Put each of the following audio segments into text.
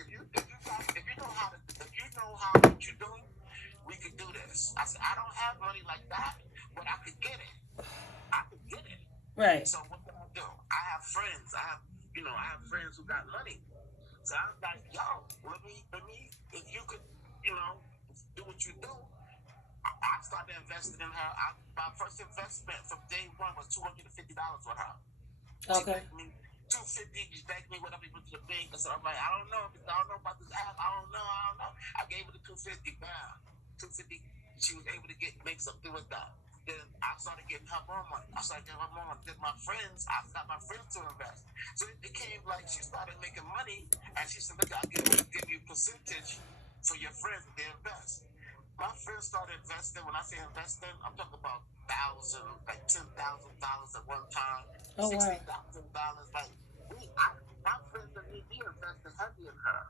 like, if you know how what you're doing, we could do this. I said, I don't have money like that, but I could get it. I could get it. Right. So what can I do? I have friends. I have friends who got money. So I was like, yo, let me, if you could, you know, do what you do. I started investing in her. My first investment from day one was $250 with her. She Okay. begged me 250. She begged me whatever. Went to the bank. I said, I'm like, I don't know. I don't know about this app. I don't know. I don't know. I gave her the 250. Bam, 250. She was able to make something with that. Then I started getting her more money. I started getting her more money. Then I got my friends to invest. So it became like she started making money, and she said, look, I'll give you a percentage for your friends if they invest. My friends started investing. When I say investing, I'm talking about like $10,000 at one time, Oh wow. $60,000. Like my friends and me, we invested heavy in her.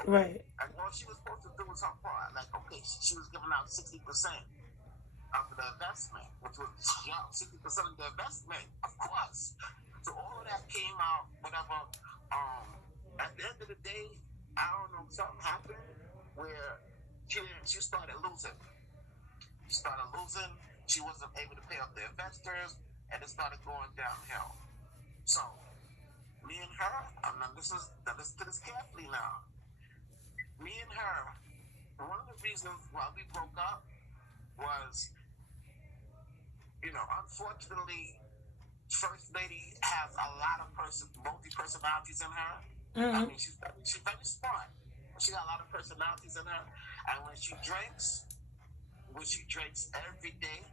Okay, Right. and all she was supposed to do was her part. Like, okay, she was giving out 60% of the investment, which was 60% of the investment, of course. So all of that came out, whatever. Um, at the end of the day, I don't know, something happened where she started losing. She started losing. She wasn't able to pay off the investors, and it started going downhill. So me and her, listen to this carefully now. Me and her, one of the reasons why we broke up was, unfortunately, First Lady has a lot of multi personalities in her. I Mhm. mean, she's very smart. She got a lot of personalities in her, and when she drinks every day,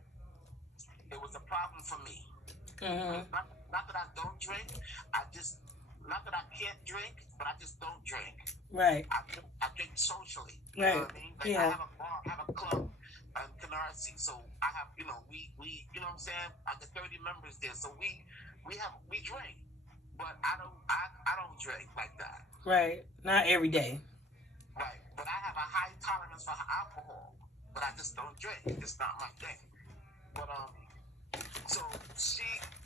it was a problem for me. Mhm. Not that I don't drink, I just not that I can't drink, but I just don't drink. Right. I drink socially. You know Right. what I mean? Like I Yeah. have a bar, I have a club in Canarsie, so I have we you know what I'm saying? I got 30 members there, so we drink, but I don't drink like that. Right. Not every day. Right, but I have a high tolerance for alcohol, but I just don't drink. It's just not my thing. But so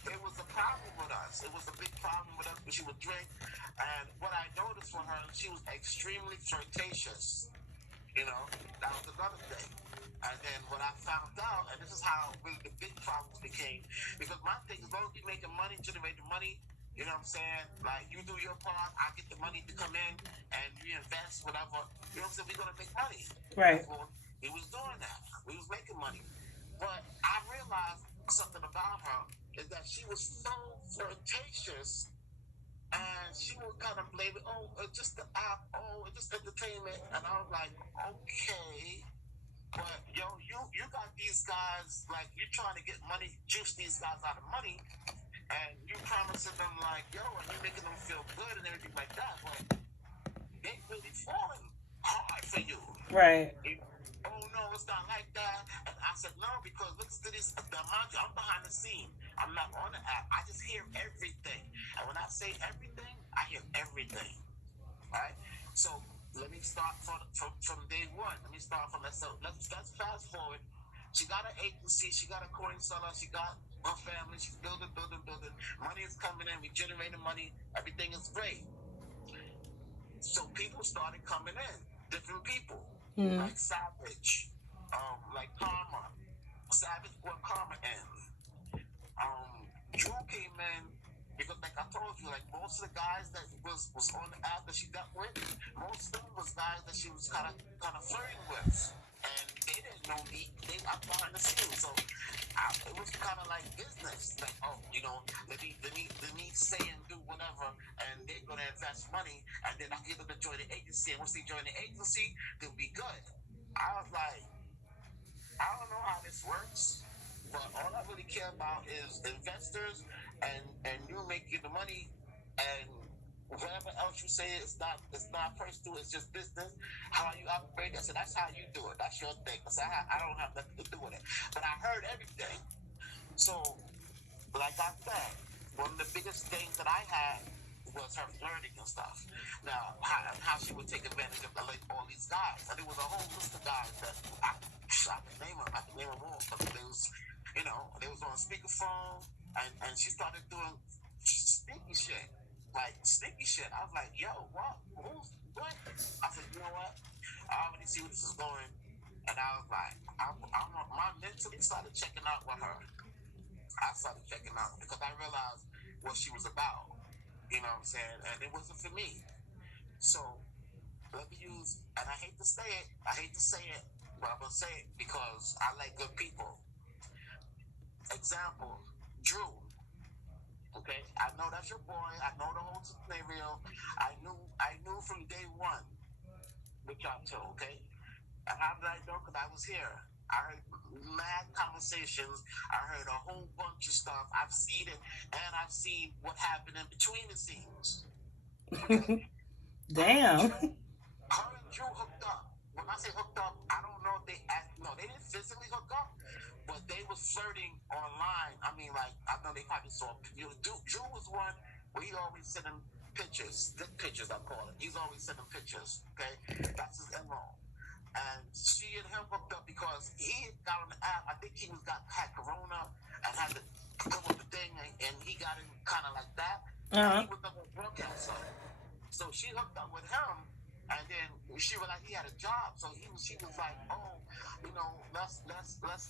it was a problem with us. It was a big problem with us when she would drink. And what I noticed for her, she was extremely flirtatious. You know, that was another thing. And then what I found out, and this is how really the big problems became, because my thing is, as long as we making money, generating money, you know what I'm saying? Like, you do your part, I get the money to come in, and you invest, whatever. You know what I'm saying? We're going to make money. Right. That's what we was doing that. We was making money. But I realized something about her is that she was so flirtatious, and she would kind of blame it. Oh, it's just the app. Oh, it's just entertainment. And I was like, okay, but you got these guys like you're trying to get money, juice these guys out of money, and you promising them like, yo, and you making them feel good and everything like that. But they really falling hard for you. Right. Oh no, it's not like that. And I said no because listen to this. The amount I'm behind the scene. I'm not on the app. I just hear everything. And when I say everything, I hear everything. Right. So let me start from day one. Let me start from let's fast forward. She got an agency. She got a coin seller. She got her family. She's building, building, building. Money is coming in. We generating money. Everything is great. So people started coming in, different people, Mhm. like Savage, like Karma. Savage brought Karma in. Drew came in because, like I told you, like most of the guys that was on the app that she got with, most of them was guys that she was kind of flirting with, and they didn't know me. They up behind the scenes, so it was kind of like business. Like, oh, let me say and do whatever, and they're gonna invest money, and then I get them to join the agency. And once they join the agency, they'll be good. I was like, I don't know how this works, but all I really care about is investors and you making the money and whatever else you say it's not personal, it's just business. How you operate, I said that's how you do it. That's your thing. Cause I don't have nothing to do with it. But I heard everything. So like I said, one of the biggest things that I had was her flirting and stuff. Now, how she would take advantage of like all these guys. And there was a whole list of guys that I can name them all. But they was on speakerphone, and she started doing sneaky shit. Like, sneaky shit. I was like, yo, what? see where this is going. And I was like, my mentally started checking out with her. I started checking out because I realized what she was about. You know what I'm saying? And it wasn't for me. So let me use, and I hate to say it, but I'm gonna say it because I like good people. Example, Drew. Okay, I know that's your boy. I know the whole scenario. I knew from day one with y'all too. Okay, and how did I know? Because I was here. I heard mad conversations. I heard a whole bunch of stuff. I've seen it, and I've seen what happened in between the scenes. Okay? Damn. Her and Drew hooked up. When I say hooked up, I don't know if they didn't physically hook up, but they was flirting online. I mean, like, I know they probably saw. Drew was one where he always sending pictures, dick pictures, I call it. He's always sending pictures. Okay, that's his MO. And she and him hooked up because he got on the app. I think he had corona and had to come with the thing, and he got in kind of like that. And he was the broadcaster. So she hooked up with him, and then she realized he had a job. So she was like, oh, you know, let's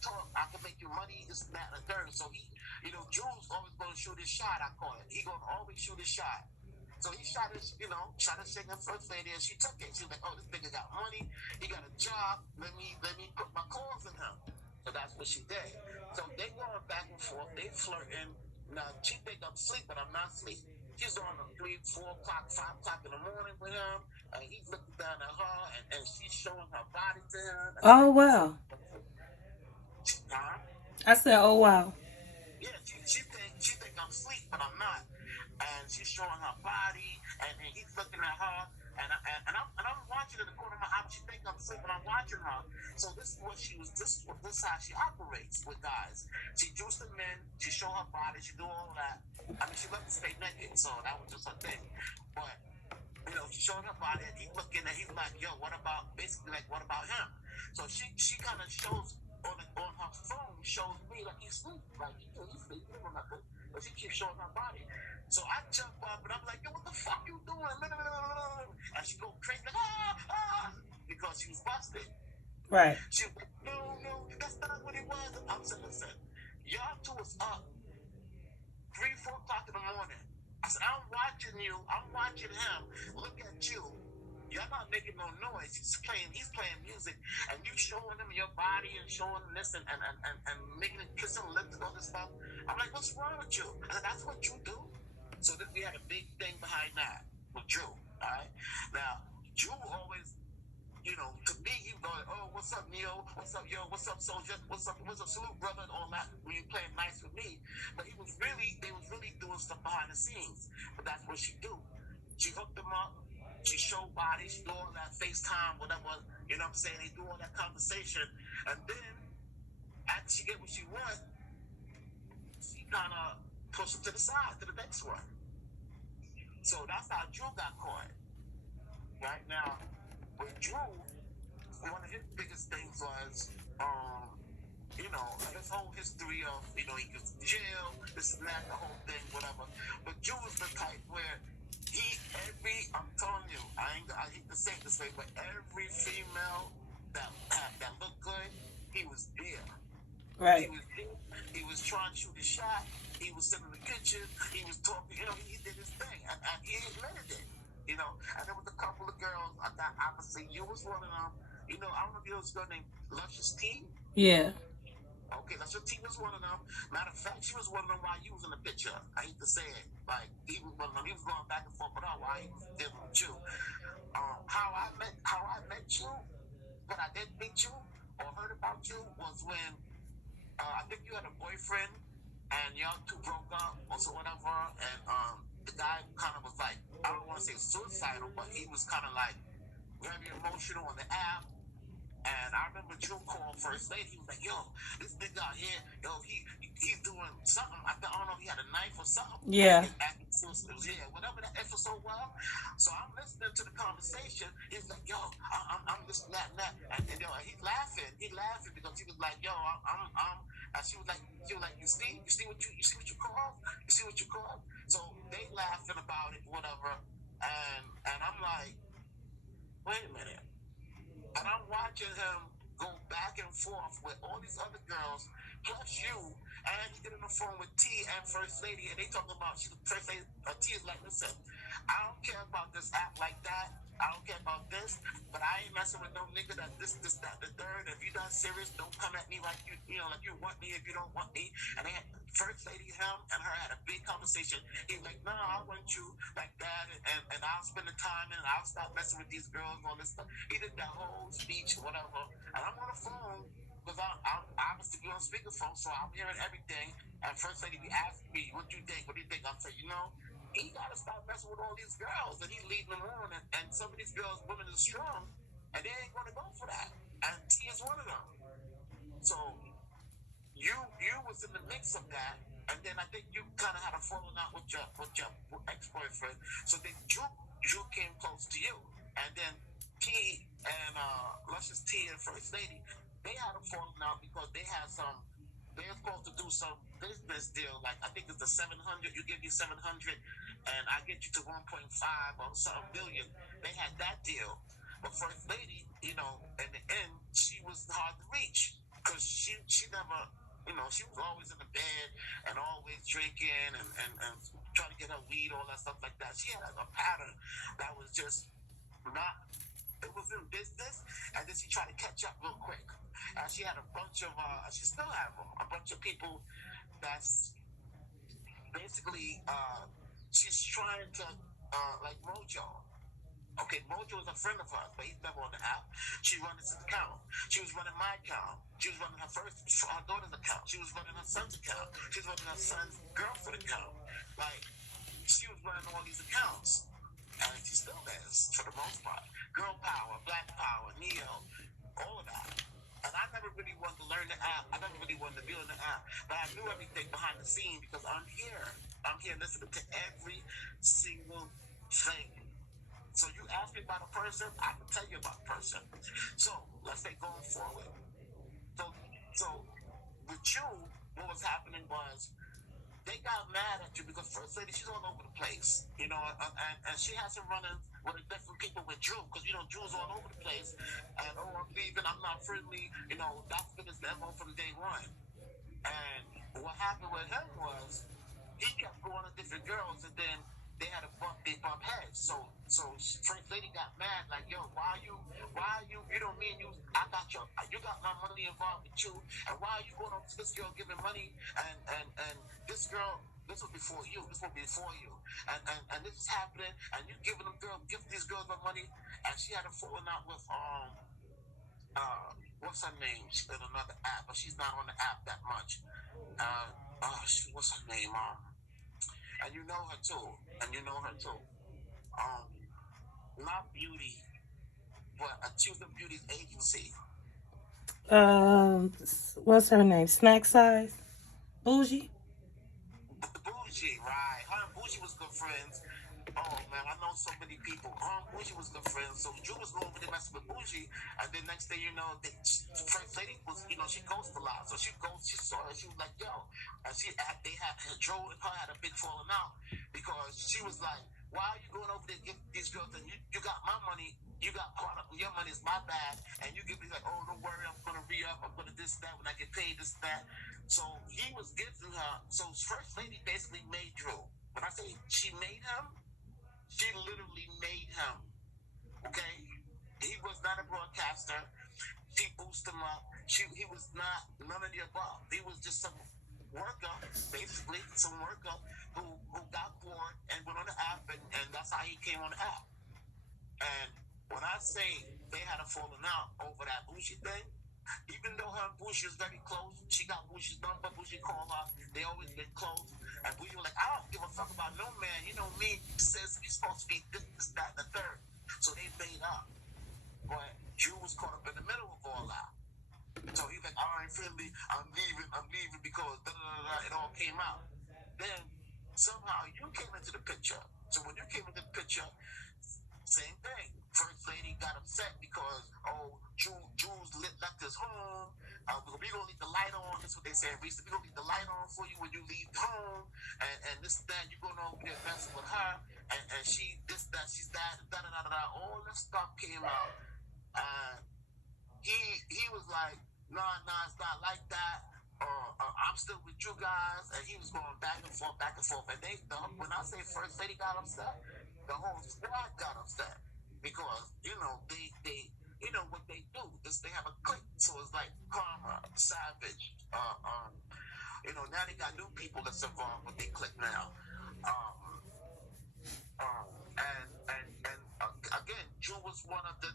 talk. I can make you money, this and that and the third. So he, you know, Drew's always going to shoot his shot. I call it. He going to always shoot his shot. So he shot his second first lady, and she took it. She was like, "Oh, this nigga got money. He got a job. Let me put my calls in him." So that's what she did. So they going back and forth. They flirting. Now she think I'm asleep, but I'm not asleep. She's on at 3, 4 o'clock, 5 o'clock in the morning with him, and he's looking down at her, and she's showing her body to him. Oh wow. I said, oh wow. Yeah, she think I'm asleep, but I'm not. And she's showing her body, and he's looking at her, and I'm watching in the corner of my eye. She think I'm asleep, but I'm watching her. So this is what she was. This is how she operates with guys. She juice the men. She show her body. She do all that. I mean, she loves to stay naked, so that was just her thing. But you know, she showed her body, and he's looking, and he's like, "Yo, what about him?" So she kind of shows on her phone, shows me like he's asleep, like he's sleeping or nothing. But she keeps showing her body. So I jump up and I'm like, "Yo, what the fuck you doing?" And she go crazy, like, because she was busted. Right. She was like, no, that's not what it was. I'm saying, listen, y'all two was up 3, 4 o'clock in the morning. I said, I'm watching you. I'm watching him. Look at you. You're not making no noise. He's playing music, and you showing him your body and showing him this and making him kiss him lips and all this stuff. I'm like, what's wrong with you? I said, that's what you do. So then we had a big thing behind that with Drew. All right. Now Drew always, you know, to me, he was going, "Oh, what's up, Neo? What's up, yo? What's up, Soldier? What's up, salute, brother?" And all that when you playing nice with me. But they was really doing stuff behind the scenes. But that's what she do. She hooked them up. She showed body. She do all that FaceTime, whatever. You know what I'm saying? They do all that conversation, and then after she get what she want, she kind of push him to the side, to the next one. So that's how Drew got caught. Right now, with Drew, one of his biggest things was, you know, his whole history of, you know, he goes to jail, this and that, the whole thing, whatever. But Drew was the type where I'm telling you, I hate to say it this way, but every female that looked good, he was there. Right. He was trying to shoot a shot. He was sitting in the kitchen. He was talking. You know, he did his thing, and he admitted it. You know, and there was a couple of girls. I thought obviously you was one of them. You know, I don't know if you was a girl named Luscious T. Yeah. Okay, Luscious T was one of them. Matter of fact, she was one of them while you was in the picture. I hate to say it, like he was one of them. He was going back and forth with her while he was dealing with you. How I met you, when I did meet you or heard about you was when. I think you had a boyfriend, and y'all two broke up or so whatever, and the guy kind of was like, I don't want to say suicidal, but he was kind of like very emotional on the app. And I remember Drew called First Lady. He was like, "Yo, this nigga out here, yo, he's doing something. I don't know if he had a knife or something." Yeah. Yeah, whatever that effort so well. So I'm listening to the conversation. He's like, "Yo, I'm listening to that, and yo, he's laughing. He's laughing because he was like, "Yo, I'm." And she was like, "You see what you call? You see what you call?" So they laughing about it, whatever. And I'm like, wait a minute. And I'm watching him go back and forth with all these other girls, plus you, and he get on the phone with T and First Lady, and they talking about First Lady. T is like, listen, I don't care about this app like that. I don't care about this, but I ain't messing with no nigga that this, that, the third. If you not serious, don't come at me like like you want me if you don't want me. And they had First Lady, him and her had a big conversation. He's like, no, I want you like that, and I'll spend the time and I'll stop messing with these girls and all this stuff. He did that whole speech, whatever. And I'm on the phone because I'm obviously on speakerphone, so I'm hearing everything. And First Lady be asking me, what do you think? What do you think? I'm saying, he gotta stop messing with all these girls, and he's leading them on. And some of these girls, women are strong, and they ain't gonna go for that. And T is one of them. So you was in the mix of that, and then I think you kind of had a falling out with your ex-boyfriend. So then Drew came close to you, and then T and Luscious T and First Lady, they had a falling out because they had some. They're supposed to do some business deal, like I think it's the 700. You give me 700, and I get you to 1.5 or some billion. They had that deal, but First Lady, in the end, she was hard to reach because she never, she was always in the bed and always drinking and trying to get her weed, all that stuff like that. She had a pattern that was just not. It was in business, and then she tried to catch up real quick. And she had a bunch of, she still have a bunch of people that's basically, she's trying to, like Mojo. Okay, Mojo is a friend of hers, but he's never on the app. She runs his account. She was running my account. She was running her daughter's account. She was running her son's account. She was running her son's girlfriend account. Like, she was running all these accounts. And she still is, for the most part. Girl power, black power, Neo, all of that. And I never really wanted to learn the app. I never really wanted to be on the app. But I knew everything behind the scene because I'm here. I'm here listening to every single thing. So you ask me about a person, I can tell you about a person. So let's say going forward. So with you, what was happening was they got mad at you because First Lady, she's all over the place, and she has him running with different people with Drew, because Drew's all over the place, and I'm leaving, I'm not friendly, that's been his MO from day one. And what happened with him was he kept going to different girls, and then they had they bump heads. So First Lady got mad, like, yo, why are you, you got my money involved with you, and why are you going on to this girl giving money, and this girl, this was before you, and this is happening, and you giving these girls my money, and she had a falling out with, what's her name? She's in another app, but she's not on the app that much. What's her name? And you know her too. Not Beauty, but a Choose of Beauty's agency. What's her name? Snack Size? Bougie? Bougie, right. Her and Bougie was good friends. Oh, man, I know so many people. Her and Bougie was good friends. So Drew was over there messing with Bougie. And then next thing you know, the First Lady was, she ghosted a lot. So she saw her. She was like, yo. And Drew and her had a big falling out. Because she was like, why are you going over there giving these girls, and you got my money, you got part of your money is my bag, and you give me like, oh, don't worry, I'm going to re-up, I'm going to this, that, when I get paid, this, that. So he was giving her, so First Lady basically made Drew. When I say she made him, she literally made him, okay? He was not a broadcaster. She boosted him up. He was not none of the above. He was just some worker, basically, who got bored and went on the app, and that's how he came on the app. And when I say they had a falling out over that Bougie thing, even though her and Bougie was very close, she got Bougie's number, Bougie called her, they always been close, and Bougie was like, I don't give a fuck about no man, me, says he's supposed to be this, that, and the third. So they made up. But Drew was caught up in the middle of all that. So he's like, all right, Finley, I'm leaving because it all came out. Then somehow you came into the picture. So when you came into the picture, same thing. First Lady got upset because, Drew's left his home. We gonna leave the light on. That's what they say. We gonna leave the light on for you when you leave home. And this, that, you're going over there messing with her. And she, this, that, she's that, da. All this stuff came out. he was like, nah, it's not like that. I'm still with you guys, and he was going back and forth, and when I say First Lady got upset, the whole squad got upset because you know what they do is they have a clique, so it's like Karma, Savage, now they got new people that's involved with their clique now, again, Drew was one of the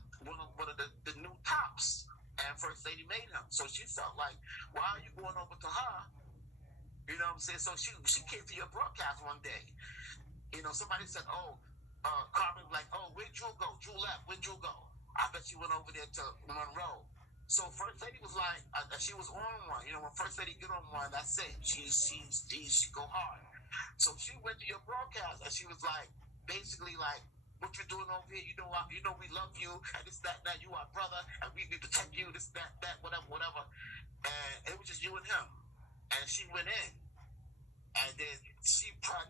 new tops, and First Lady made him, so she felt like, why are you going over to her? You know what I'm saying? So she came to your broadcast one day. Somebody said, Carmen was like, oh, where'd Drew go? Drew left. Where'd Drew go? I bet she went over there to Monroe. So First Lady was like, she was on one. When First Lady get on one, that's it. She go hard. So she went to your broadcast, and she was like, basically like, what you doing over here? We love you, and this, that, you our brother, and we protect you, this, that, whatever. And it was just you and him. And she went in, and then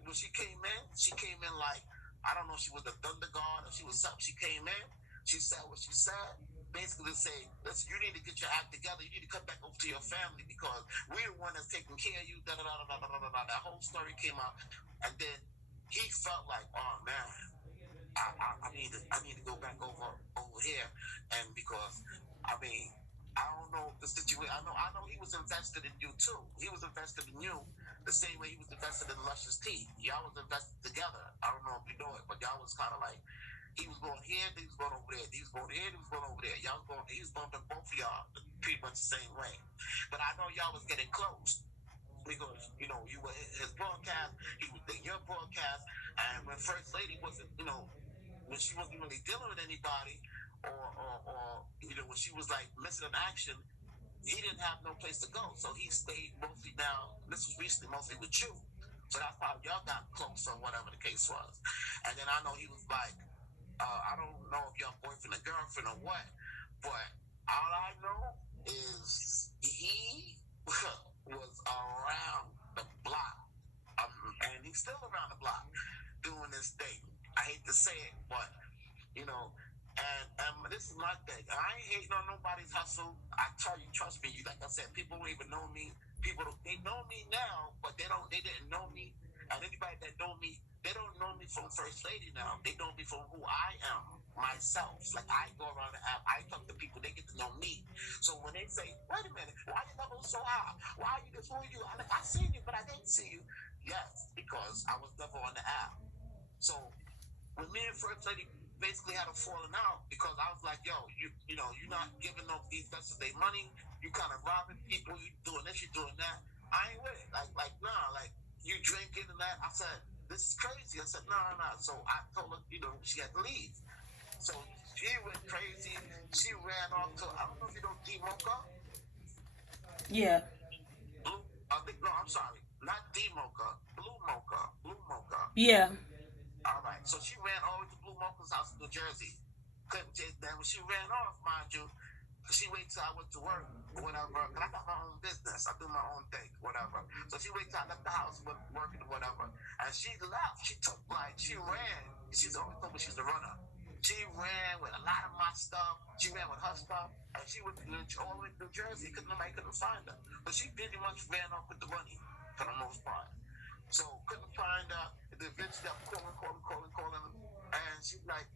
when she came in like, I don't know if she was the Thunder God or she was something. She came in, she said what she said, basically saying, listen, you need to get your act together, you need to come back over to your family because we're the one that's taking care of you, That whole story came out, and then he felt like, oh man, I need to go back over here, and because I don't know the situation. I know he was invested in you too. He was invested in you the same way he was invested in Luscious Tea. Y'all was invested together. I don't know if you know it, but y'all was kind of like, he was going here, he was going over there. He was going here, he was going over there. He was bumping both of y'all pretty much the same way. But I know y'all was getting close because you were his broadcast, he was in your broadcast, and when First Lady wasn't, when she wasn't really dealing with anybody, or when she was like missing in action, he didn't have no place to go, so he stayed mostly now. This was recently mostly with you, so that's how y'all got close or whatever the case was. And then I know he was like, I don't know if y'all boyfriend or girlfriend or what, but all I know is he was around the block, and he's still around the block doing this thing. I hate to say it, but and this is my thing. I ain't hating on nobody's hustle. I tell you, trust me. Like I said, people don't even know me. They know me now, but they didn't know me. And anybody that know me, they don't know me from First Lady now. They know me from who I am myself. Like I go around the app, I talk to people, they get to know me. So when they say, wait a minute, why your level so high? Why are you this? Who are you? I seen you, but I didn't see you. Yes, because I was never on the app. So when me and First Lady basically had a falling out because I was like, yo, you're not giving up these investors their money. You kind of robbing people. You doing this, you doing that. I ain't with it. Like nah, like you drinking and that. I said, this is crazy. I said, nah. So I told her, she had to leave. So she went crazy. She ran off to, I don't know if you know D Mocha. Yeah. I'm sorry, not D Mocha, Blue Mocha. Yeah. All right, so she ran all the way to Blue Mocha's house in New Jersey. Then when she ran off, mind you, she waited till I went to work or whatever, because I got my own business. I do my own thing, whatever. So she waited till I left the house, went working or whatever. And she left. She ran. She's always told me she's a runner. She ran with a lot of my stuff. She ran with her stuff. And she went all the way to New Jersey because nobody couldn't find her. But she pretty much ran off with the money for the most part. So couldn't find her. And then eventually I'm calling. And she's like,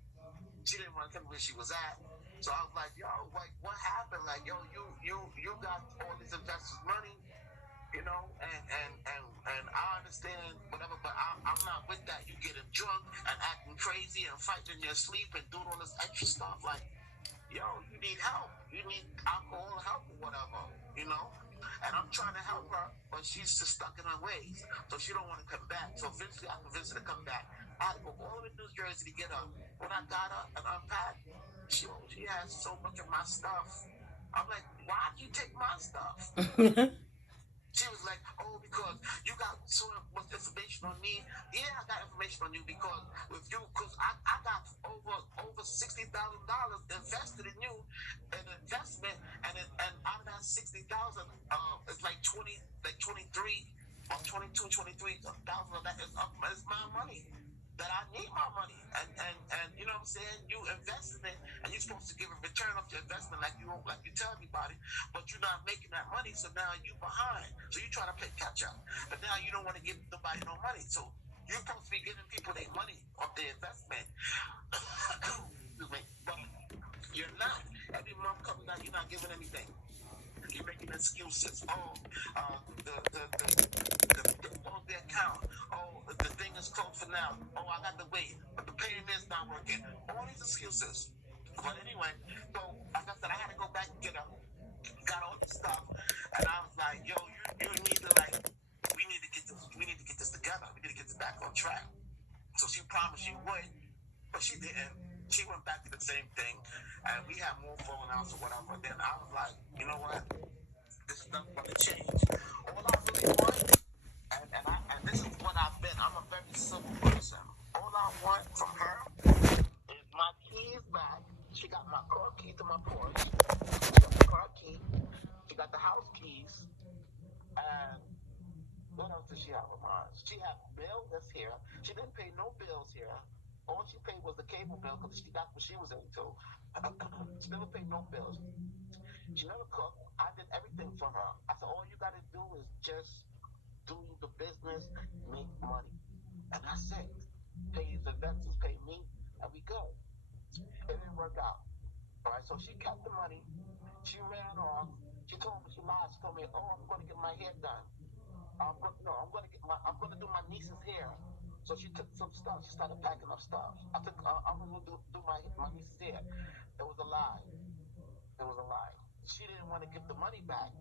she didn't want to tell me where she was at. So I was like, yo, what happened? Like, yo, you got all these investors' money, and I understand whatever, but I'm not with that. You getting drunk and acting crazy and fighting in your sleep and doing all this extra stuff. Like, yo, you need help. You need alcohol help or whatever, And I'm trying to help her, but she's just stuck in her ways. So she don't want to come back. So eventually I convinced her to come back. I had to go all the way to New Jersey to get her. When I got her and unpacked, she has so much of my stuff. I'm like, why do you take my stuff? She was like, oh, because you got so much information on me. Yeah, I got information on you because I got over $60,000 invested in you, an investment, and out of that $60,000, it's like 23 or 23,000 of that is my money. That I need my money, and you know what I'm saying? You invest in it, and you you're supposed to give a return of your investment like you tell everybody, but you're not making that money, so now you behind. So you try to play catch up, but now you don't want to give nobody no money. So you're supposed to be giving people their money of their investment. Excuse me, but you're not. Every month comes out, you're not giving anything. You're making excuses. Oh, the account. Oh, the thing is closed for now. Oh, I got to wait. But the payment is not working. All these excuses. But anyway, so like I said, I had to go back and get up. Got all this stuff, and I was like, yo, you need to we need to get this together. We need to get this back on track. So she promised she would, but she didn't. She went back to the same thing, and we had more falling outs or whatever. Then I was like, you know what? This is not going to change. All I really want, and this is what I've been. I'm a very simple person. All I want from her is my keys back. She got my car key to my Porsche. She got the car key. She got the house keys. And what else did she have of mine? She had bill that's here. She didn't pay no bills here. All she paid was the cable bill because that's what she was into. She never paid no bills. She never cooked. I did everything for her. I said, all you got to do is just do the business, make money. And that's it. Pay the investors, pay me, and we good. It didn't work out. All right, so she kept the money. She ran off. She told me, she lied. She told me, oh, I'm going to get my hair done. I'm going to do my niece's hair. So she took some stuff. She started packing up stuff. I'm going to do my niece's hair. It was a lie. It was a lie. She didn't want to give the money back.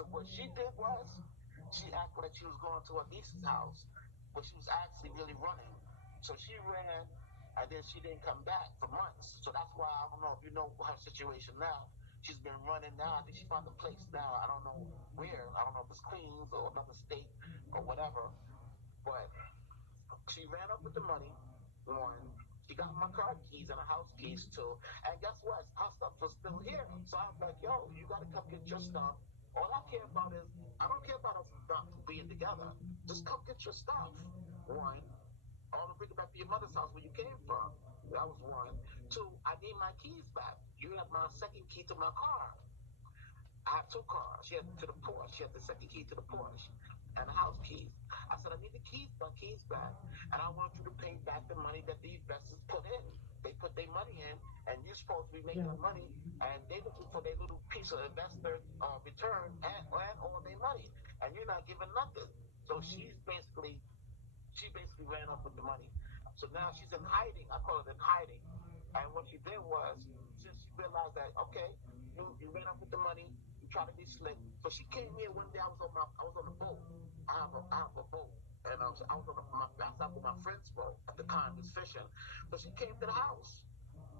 So what she did was, she acted like she was going to her niece's house, but she was actually really running. So she ran, and then she didn't come back for months. So that's why, I don't know if you know her situation now. She's been running now. I think she found a place now. I don't know where. I don't know if it's Queens or another state or whatever. But she ran up with the money, one. She got my car keys and her house keys too. And guess what? Her stuff was still here. So I was like, yo, you got to come get your stuff. All I care about is, I don't care about us not being together. Just come get your stuff. One. I want to bring it back to your mother's house where you came from. That was one. Two, I need my keys back. You have my second key to my car. I have two cars. She had to the Porsche. She had the second key to the Porsche and the house keys. I said, I need my keys back, and I want you to pay back the money that the investors put in. They put their money in, and you're supposed to be making the money, and they looking for their little piece of investor return and all their money, and you're not giving nothing. So she basically ran up with the money. So now she's in hiding. I call it in hiding. And what she did was, since she realized that, okay, you ran up with the money, you try to be slick. So she came here one day. I was on a boat. I have a boat, and I was on my friend's boat at the time, was fishing. So she came to the house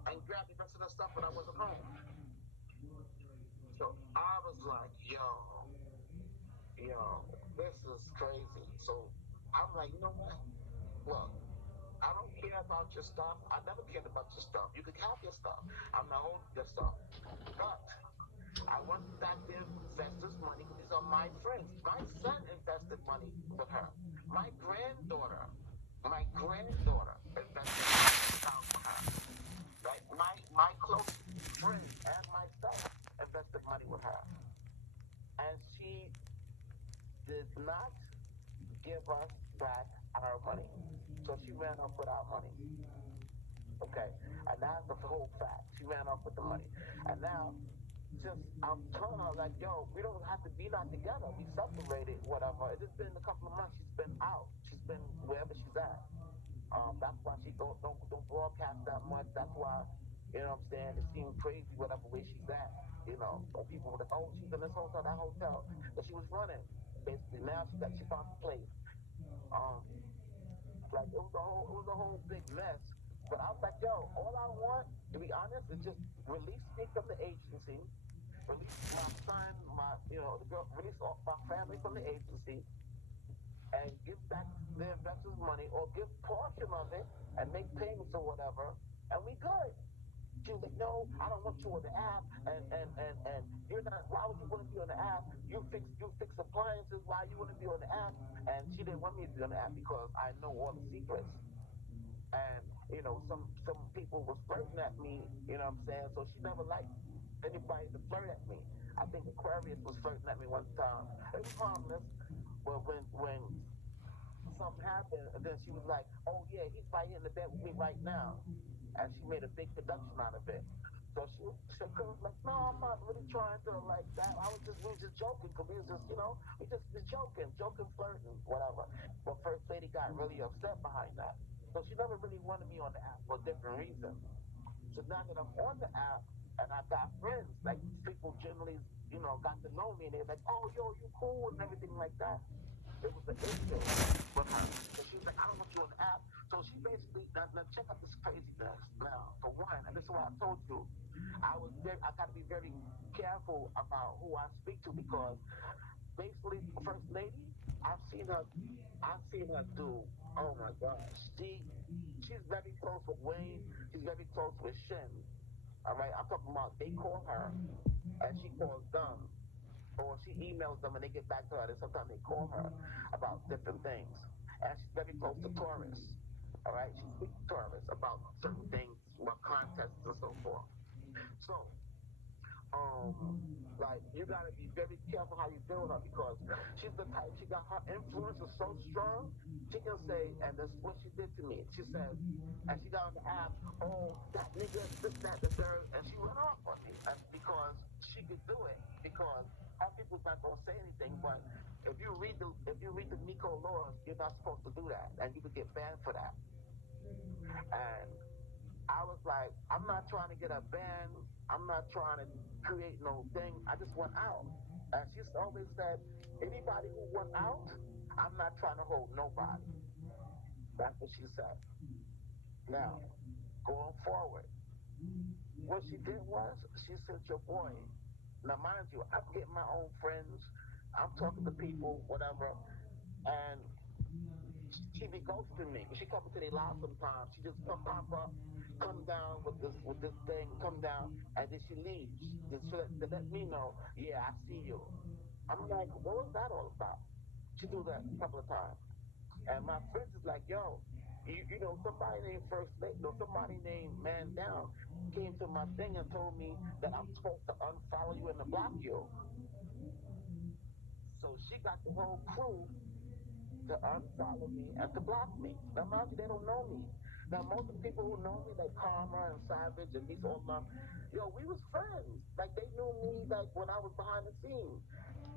and grabbed the rest of the stuff when I wasn't home. So I was like, yo, this is crazy. So I'm like, you know what? Look, I don't care about your stuff. I never cared about your stuff. You can have your stuff. I'm not holding your stuff. But I want back the investors' money because these are my friends. My son invested money with her. My granddaughter invested money with her. Right? My close friend and myself invested money with her. And she did not give us back our money. So she ran off with our money. Okay? And that's the whole fact. She ran off with the money. And now, since I'm telling her, like, yo, we don't have to be not together. We separated, whatever. It's just been a couple of months. She's been out. She's been wherever she's at. That's why she don't broadcast that much. That's why, you know what I'm saying? It seems crazy whatever way she's at. You know, or people were like, oh, she's in this hotel, that hotel. But she was running. Basically, now she found a place. Like it was a whole big mess. But I was like, yo, all I want, to be honest, is just release me from the agency, release my son, release all my family from the agency, and give back the investors' money, or give portion of it and make payments or whatever, and we good. She was like, no, I don't want you on the app, and you're not. Why would you want to be on the app? You fix appliances. Why you want to be on the app? And she didn't want me to be on the app because I know all the secrets. And some people was flirting at me, you know what I'm saying? So she never liked anybody to flirt at me. I think Aquarius was flirting at me one time. It was harmless, but when something happened, and then she was like, "Oh yeah, he's right here in the bed with me right now," and she made a big production out of it. So she was like, "No, I'm not really trying to like that. We were just joking, cause we was just, we just was joking, flirting, whatever." But First Lady got really upset behind that. So she never really wanted me on the app for a different reason. So now that I'm on the app and I got friends, like people generally, got to know me and they're like, "Oh, yo, you cool," and everything like that. It was an issue with her. So she was like, "I don't want you on the app." So she basically, now check out this craziness. Now, for one, and this is why I told you, I got to be very careful about who I speak to because basically, First Lady, I've seen her do. Oh my gosh, she's very close with Wayne. She's very close with Shin. All right, I'm talking about they call her and she calls them, or she emails them and they get back to her. And sometimes they call her about different things. And she's very close to Taurus. All right, she speaks to Taurus about certain things, about contests and so forth. So um, like you gotta be very careful how you deal with her because she's the type. She got her influence is so strong. She can say, and that's what she did to me. She said, and she got on the app, "Oh, that nigga, this, that, the third," and she went off on me. That's because she could do it. Because her people's not gonna say anything, but if you read the Nico laws, you're not supposed to do that, and you could get banned for that. And I was like, I'm not trying to get a ban. I'm not trying to create no thing. I just want out. And she's always said, anybody who want out, I'm not trying to hold nobody. That's what she said. Now, going forward, what she did was she sent your boy. Now, mind you, I'm getting my own friends. I'm talking to people, whatever, and she be ghosting me. She come to their live sometimes. She just come pop up, come down with this thing, come down, and then she leaves. Just to let me know, yeah, I see you. I'm like, what was that all about? She do that a couple of times. And my friends is like, yo, somebody named First Lady, somebody named Man Down came to my thing and told me that I'm supposed to unfollow you and to block you. So she got the whole crew to unfollow me and to block me. Now, mind you, they don't know me. Now, most of the people who know me, like Karma and Savage and these all them, we was friends. Like, they knew me, like, when I was behind the scenes.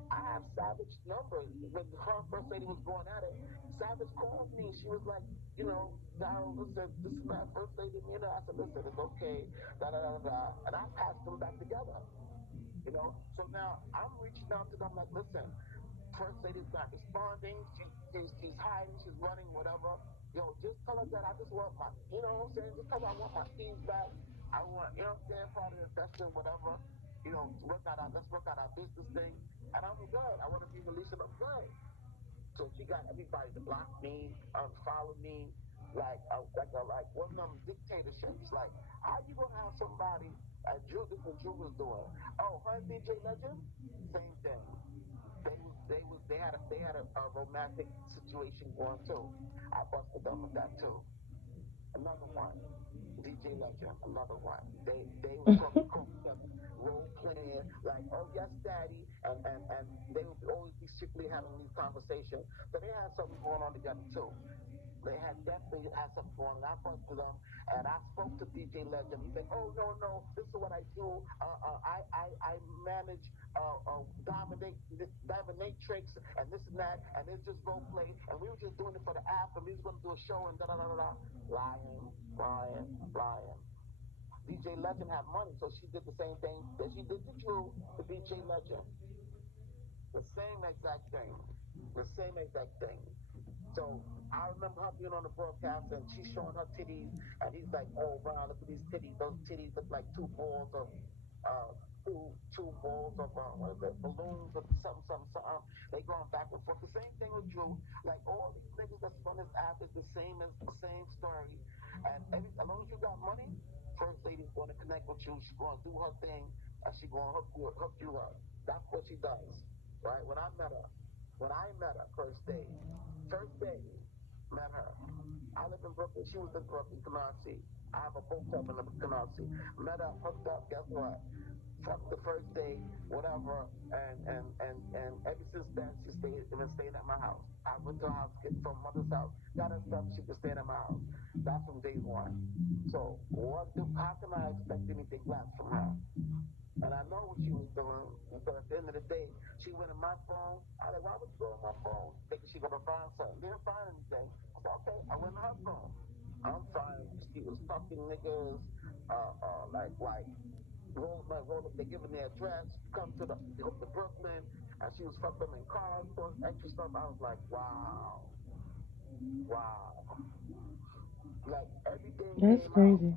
I have Savage numbers. When her First Lady was going at it, Savage called me. She was like, Daryl, listen, this is my First Lady. I said, listen, it's okay, da-da-da-da. And I passed them back together. So now I'm reaching out to them like, listen, First Lady's not responding. She's hiding. She's running. Whatever. Just tell her that I just want my. You know what I'm saying? Just tell her I want my keys back. I want. You know what I'm saying? Part of the investment, whatever. Let's work out our business thing. And I'm good. I want to be released and I'm good. So she got everybody to block me, unfollow me, like one of them dictatorships. Like, how you gonna have somebody like Drew? This is what Drew was doing. Oh, her and DJ Legend, same thing. They had a romantic situation going too. I busted them with that too. Another one, DJ Legend, another one. They was talking cool stuff, role playing, like, "Oh yes, daddy," and they would always be secretly having these conversations. So they had something going on together too. They had definitely had something going on. I busted them, and I spoke to DJ Legend. He said, "Oh no, this is what I do. I manage dominatrix and this and that, and it's just role play. And we were just doing it for the app, and we was gonna do a show and da da da da da." Lying. DJ Legend had money, so she did the same thing that she did to Drew to DJ Legend. The same exact thing. The same exact thing. So I remember her being on the broadcast and she's showing her titties, and he's like, "Oh wow, look at these titties. Those titties look like two balls of uh two balls of what is it, balloons or something. They going back and forth. The same thing with Drew. Like all these niggas that's on this app is the same story. And as long as you got money, First Lady's going to connect with you. She's going to do her thing, and she's going to hook you up. That's what she does. Right? When I met her, first day, met her. I live in Brooklyn. She was in Brooklyn, Canarsie. I have a boat club in Canarsie. Met up, hooked up. Guess what? Fucked the first day, whatever, and ever since then she stayed at my house. I went to her house, get from mother's house, got her stuff, she could stay at my house. That's from day one. So how can I expect anything less from her? And I know what she was doing because at the end of the day, she went in my phone. I was like, why would you go on my phone? Thinking she gonna find something. Didn't find anything. I said, okay, I went on her phone. I'm fine. She was fucking niggas, roll up, they giving their address, come to the Brooklyn, and she was fucking them in cars, doing extra stuff. I was like, wow, wow. Like everything That's came out. crazy.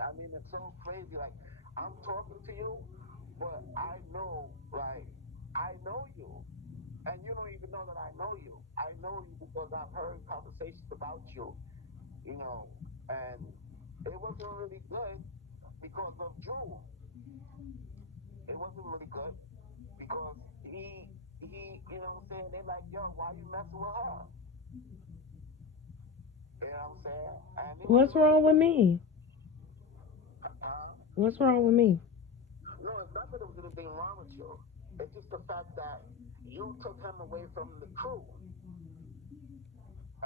I mean, it's so crazy. Like I'm talking to you, but I know you, and you don't even know that I know you. I know you because I've heard conversations about you, you know, and it wasn't really good because of Drew. It wasn't really good because you know what I'm saying? They're like, yo, why you messing with her? You know what I'm saying? And it What's wasn't really wrong with good. me? What's wrong with me? No, it's not that there was anything wrong with you. It's just the fact that you took him away from the crew.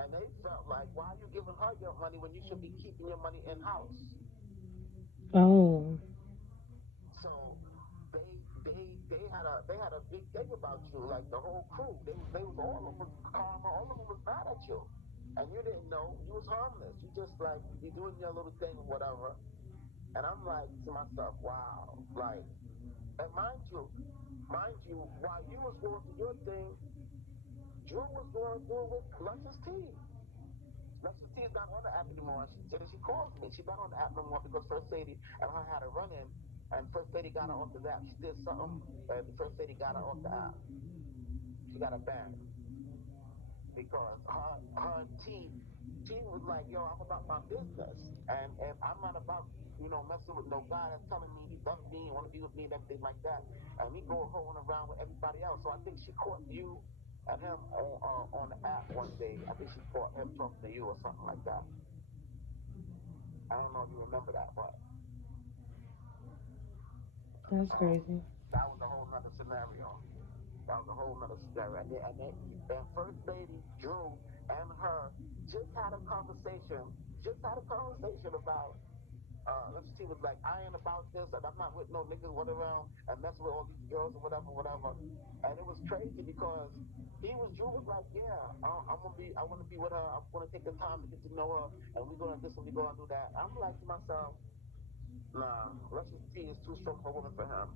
And they felt like, why are you giving her your money when you should be keeping your money in house? Oh, So they they had a big thing about you, like the whole crew. They was all of them was karma, all of them was mad at you. And you didn't know, you was harmless. You just like you doing your little thing or whatever. And I'm like to myself, wow, like, and mind you, while you was going through your thing, Drew was going through with Luscious T. Luscious T is not on the app anymore. She calls me. She's not on the app no more because First Lady and her had a run in, and First Lady got her off the app. She did something, and the First Lady got her off the app. She got a ban because her and T was like, yo, I'm about my business, and I'm not about messing with no guy that's telling me he loves me, want to be with me, and everything like that, and me go hoeing around with everybody else. So I think she caught you and him on the app one day. I think she caught him talking to you or something like that. I don't know if you remember that, but that's crazy. that was a whole nother scenario. That was a whole nother scenario. And First Lady Drew and her just had a conversation. About let's see, was like, I ain't about this, and I'm not with no niggas run around and messing with all these girls or whatever, whatever. And it was crazy because Drew was like, yeah, I want to be with her. I'm gonna take the time to get to know her, and we're gonna this and we're gonna do that. I'm like to myself, nah, Luscious T is too strong for a woman for him.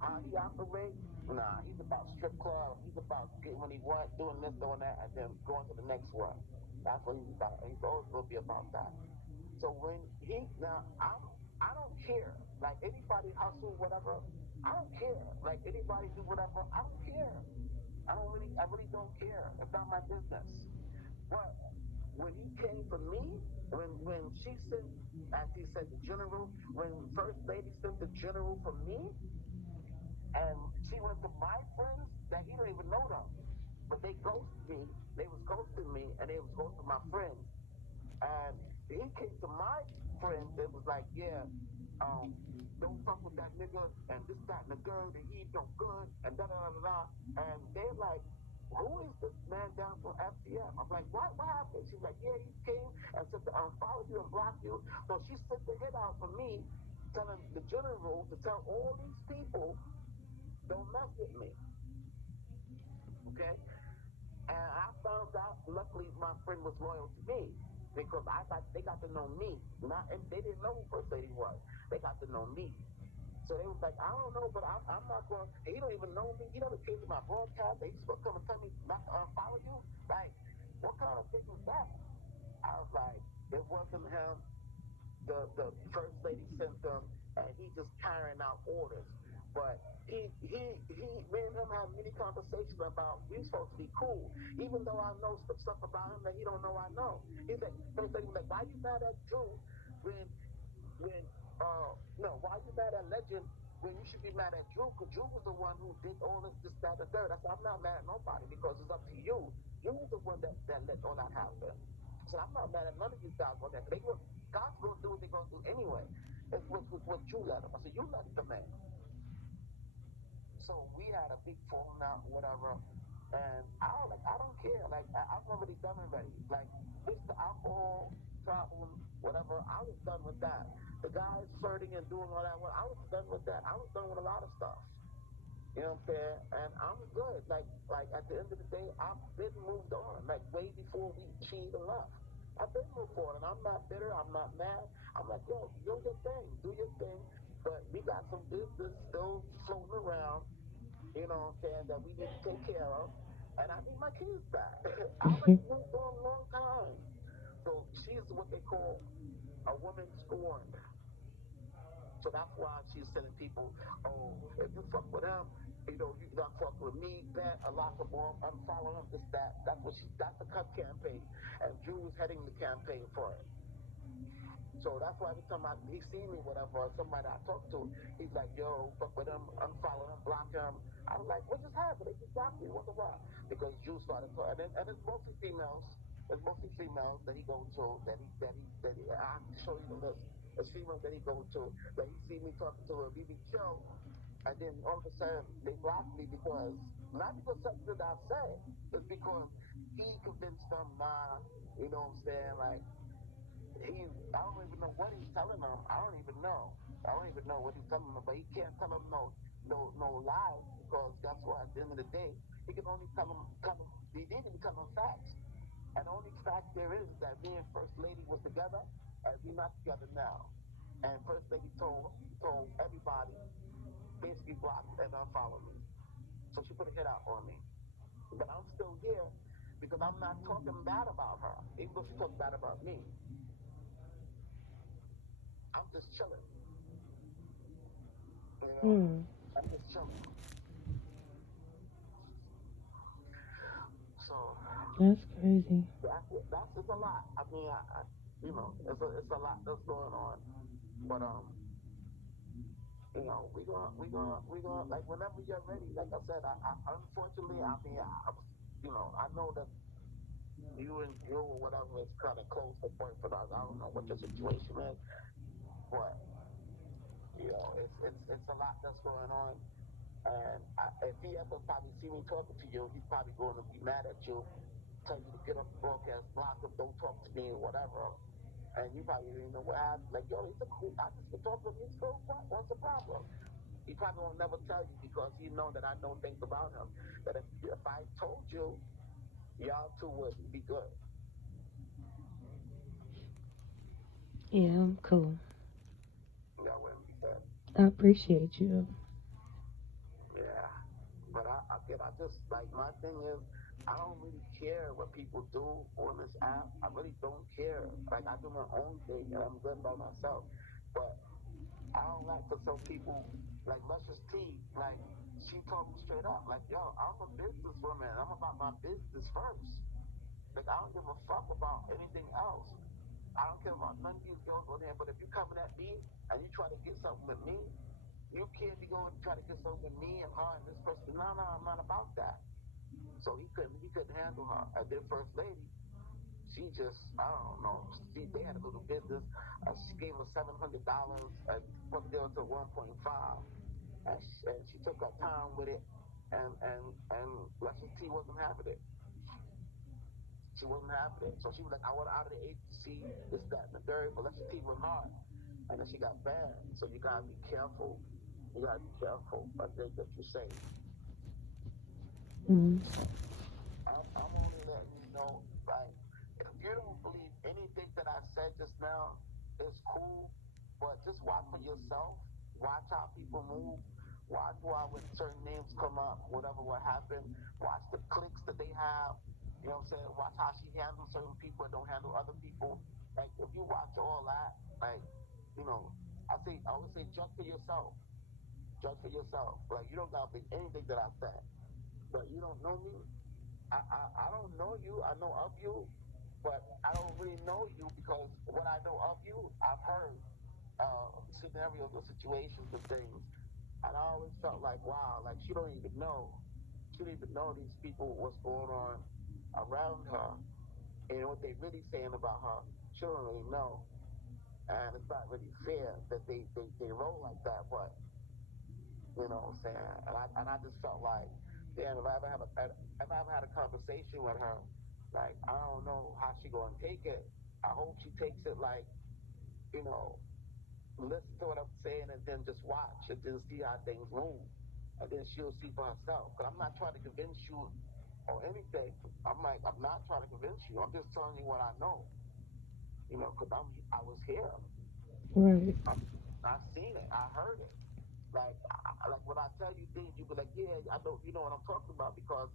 How he operates, nah, he's about strip club. He's about getting what he wants, doing this, doing that, and then going to the next one. That's what he's about. He's always gonna be about that. So when I don't care. Like anybody hustle, whatever. I don't care. Like anybody do whatever. I don't care. I really don't care. It's not my business. But when he came for me, when she sent, as he said, the general, when First Lady sent the general for me, and she went to my friends that he don't even know them, but they ghosted me. They was ghosting me, and they was ghosting my friends. And he came to my friends that was like, yeah, don't fuck with that nigga, and this, that, and the girl, that he no good, and da da da da da. And they're like, who is this man down from FCM? I'm like, what happened? She's like, yeah, he came and said to unfollow you and block you. So she sent the hit out for me, telling the general to tell all these people, don't mess with me. Okay? And I found out, luckily, my friend was loyal to me because they got to know me. And they didn't know who First Lady was. They got to know me. So they was like, I don't know, but I'm not going. He don't even know me. He never came to my broadcast. They supposed to come and tell me not to unfollow you. Like, what kind of thing is that? I was like, it wasn't him. The First Lady sent them, and he just carrying out orders. But me and him had many conversations about we supposed to be cool, even though I know some stuff about him that he don't know I know. He's like, First Lady was like, why you mad at Drew when no, why you mad at Legend when you should be mad at Drew? Because Drew was the one who did all this, that, and the third. I said, I'm not mad at nobody because it's up to you. You was the one that let all that happen. So I'm not mad at none of you guys on that. God's gonna do what they're gonna do anyway. It's what you let them. I said, you let the man. So we had a big falling out, whatever. And I don't care. Like I've already done already. Like it's the alcohol problem, whatever. I was done with that. The guys flirting and doing all that. Well, I was done with that. I was done with a lot of stuff. You know what I'm saying? And I'm good. Like at the end of the day, I've been moved on. Like way before she even left. I've been moved on, and I'm not bitter. I'm not mad. I'm like, yo, do your thing, do your thing. But we got some business still floating around. You know what I'm saying? That we need to take care of. And I need my kids back. I already moved on a long time. So she's what they call a woman scorned. So that's why she's telling people, oh, if you fuck with him, you not fuck with me, bet a lock him off, unfollow him, this, that. That's the cut campaign. And Drew is heading the campaign for it. So that's why every time he see me, whatever, or somebody I talk to, he's like, yo, fuck with him, unfollow him, block him. I was like, what just happened? They just blocked me. What the fuck? Because Drew started talking. And it's mostly females. It's mostly females that he goes to, I can show you the list. It's females that he goes to, that he see me talking to a BB show, and then all of a sudden they block me because, not because something that I said, it's because he convinced them, nah, you know what I'm saying, like, I don't even know what he's telling them. I don't even know. I don't even know what he's telling them, but he can't tell them no lies because guess what? At the end of the day, he can only tell them. He need to tell them facts. And the only fact there is that me and First Lady was together, and we're not together now. And First Lady told everybody, basically blocked and unfollowed me. So she put a hit out on me. But I'm still here because I'm not talking bad about her, even though she talked bad about me. I'm just chilling. You know, I'm just chilling. So That's crazy. that's just a lot. I mean, it's a lot that's going on. But we gonna like whenever you're ready. Like I said, I unfortunately, I mean, I know that you and Drew or whatever is kind of close to point for us. I don't know what your situation is, but it's a lot that's going on. And if he ever probably see me talking to you, he's probably going to be mad at you, tell you to get off the broadcast, block him, don't talk to me, or whatever. And you probably didn't know what happened. Like, yo, he's a cool. I just been talking to him. He's cool. What's the problem? He probably won't never tell you because he know that I know things about him. That if I told you, y'all two would be good. Yeah, I'm cool. Y'all wouldn't be good. I appreciate you. Yeah. But I just like my thing is I don't really care what people do on this app. I really don't care. Like I do my own thing and I'm good by myself. But I don't like for some people like Luscious T, like she told me straight up, like, yo, I'm a businesswoman. I'm about my business first. Like I don't give a fuck about anything else. I don't care about none of these girls on here, but if you coming at me and you try to get something with me, you can't be going to try to get something with me and her and this person. No, I'm not about that. So he couldn't handle her. And then First Lady, she just I don't know. They had a little business. She gave her $700 and put the girl to 1.5, and she took her time with it. And Lexus T wasn't having it. She wasn't having it. So she was like, I want out of the agency, this, that, and the third. But Lexus T went hard, and then she got banned. So you gotta be careful. You gotta be careful. I think that you say. Mm. I'm only letting you know, like, if you don't believe anything that I said just now, it's cool, but just watch for yourself. Watch how people move. Watch why when certain names come up, whatever will happen. Watch the clicks that they have. You know what I'm saying? Watch how she handles certain people and don't handle other people. Like, if you watch all that, like, I always say, judge for yourself. Judge for yourself. Like, you don't gotta believe anything that I said. But you don't know me, I don't know you. I know of you, but I don't really know you because what I know of you, I've heard scenarios or situations and things, and I always felt like, wow, like she don't even know. She don't even know these people, what's going on around her. And what they really saying about her, she don't really know. And it's not really fair that they roll like that, but you know what I'm saying? And I just felt like, damn, if I ever had a conversation with her, like I don't know how she gonna take it. I hope she takes it like, you know, listen to what I'm saying and then just watch and then see how things move. And then she'll see for herself. Because I'm not trying to convince you or anything. I'm not trying to convince you. I'm just telling you what I know. You know, because I was here. Right. I've seen it. I heard it. Like when I tell you things, you be like, yeah, I know, you know what I'm talking about because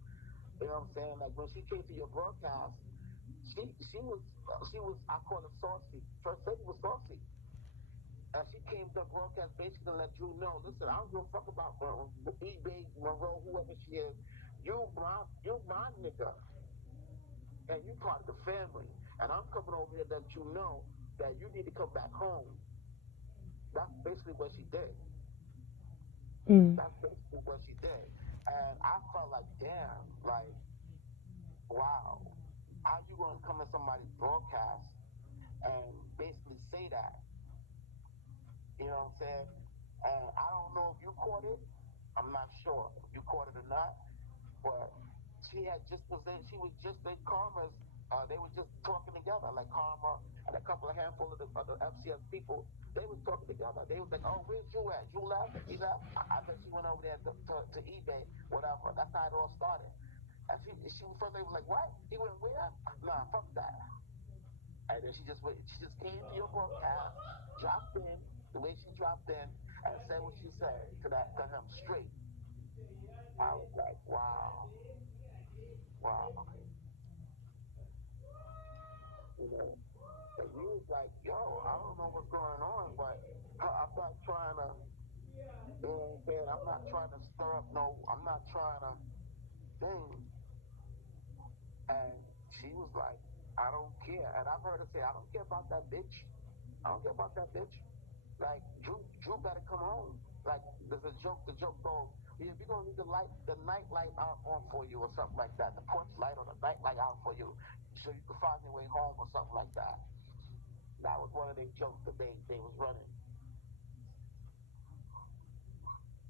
you know what I'm saying. Like when she came to your broadcast, she was I call her saucy. First lady was saucy. And she came to the broadcast basically to let Drew know, listen, I don't give a fuck about eBay, Monroe, whoever she is. You my nigga, and you part of the family. And I'm coming over here to let you know that you need to come back home. That's basically what she did. Mm. That's basically what she did. And I felt like, damn, like, wow, how you gonna come to somebody's broadcast and basically say that? You know what I'm saying? And I don't know if you caught it. I'm not sure if you caught it or not. But she was just in Karma's, they were just talking together, like Karma and a couple of handful of the other FCS people, they was talking together. They was like, oh, where's Drew at? Drew left? He left? I bet she went over there to eBay, whatever. That's how it all started. And she first they was like, what? He went where? Nah, fuck that. And then she just came to your broadcast, dropped in, the way she dropped in, and said what she said to him straight. I was like, wow, wow. You know, and you was like, yo, I don't know what's going on, but I'm not trying to, you know what I'm saying? I'm not trying to stir up I'm not trying to thing. And she was like, I don't care. And I've heard her say, I don't care about that bitch. I don't care about that bitch. Like, Drew better come home. Like, there's the joke goes, yeah, we're gonna need the night light out on for you or something like that. The porch light or the night light out for you. So you can find your way home or something like that. That was one of the jokes that they was running.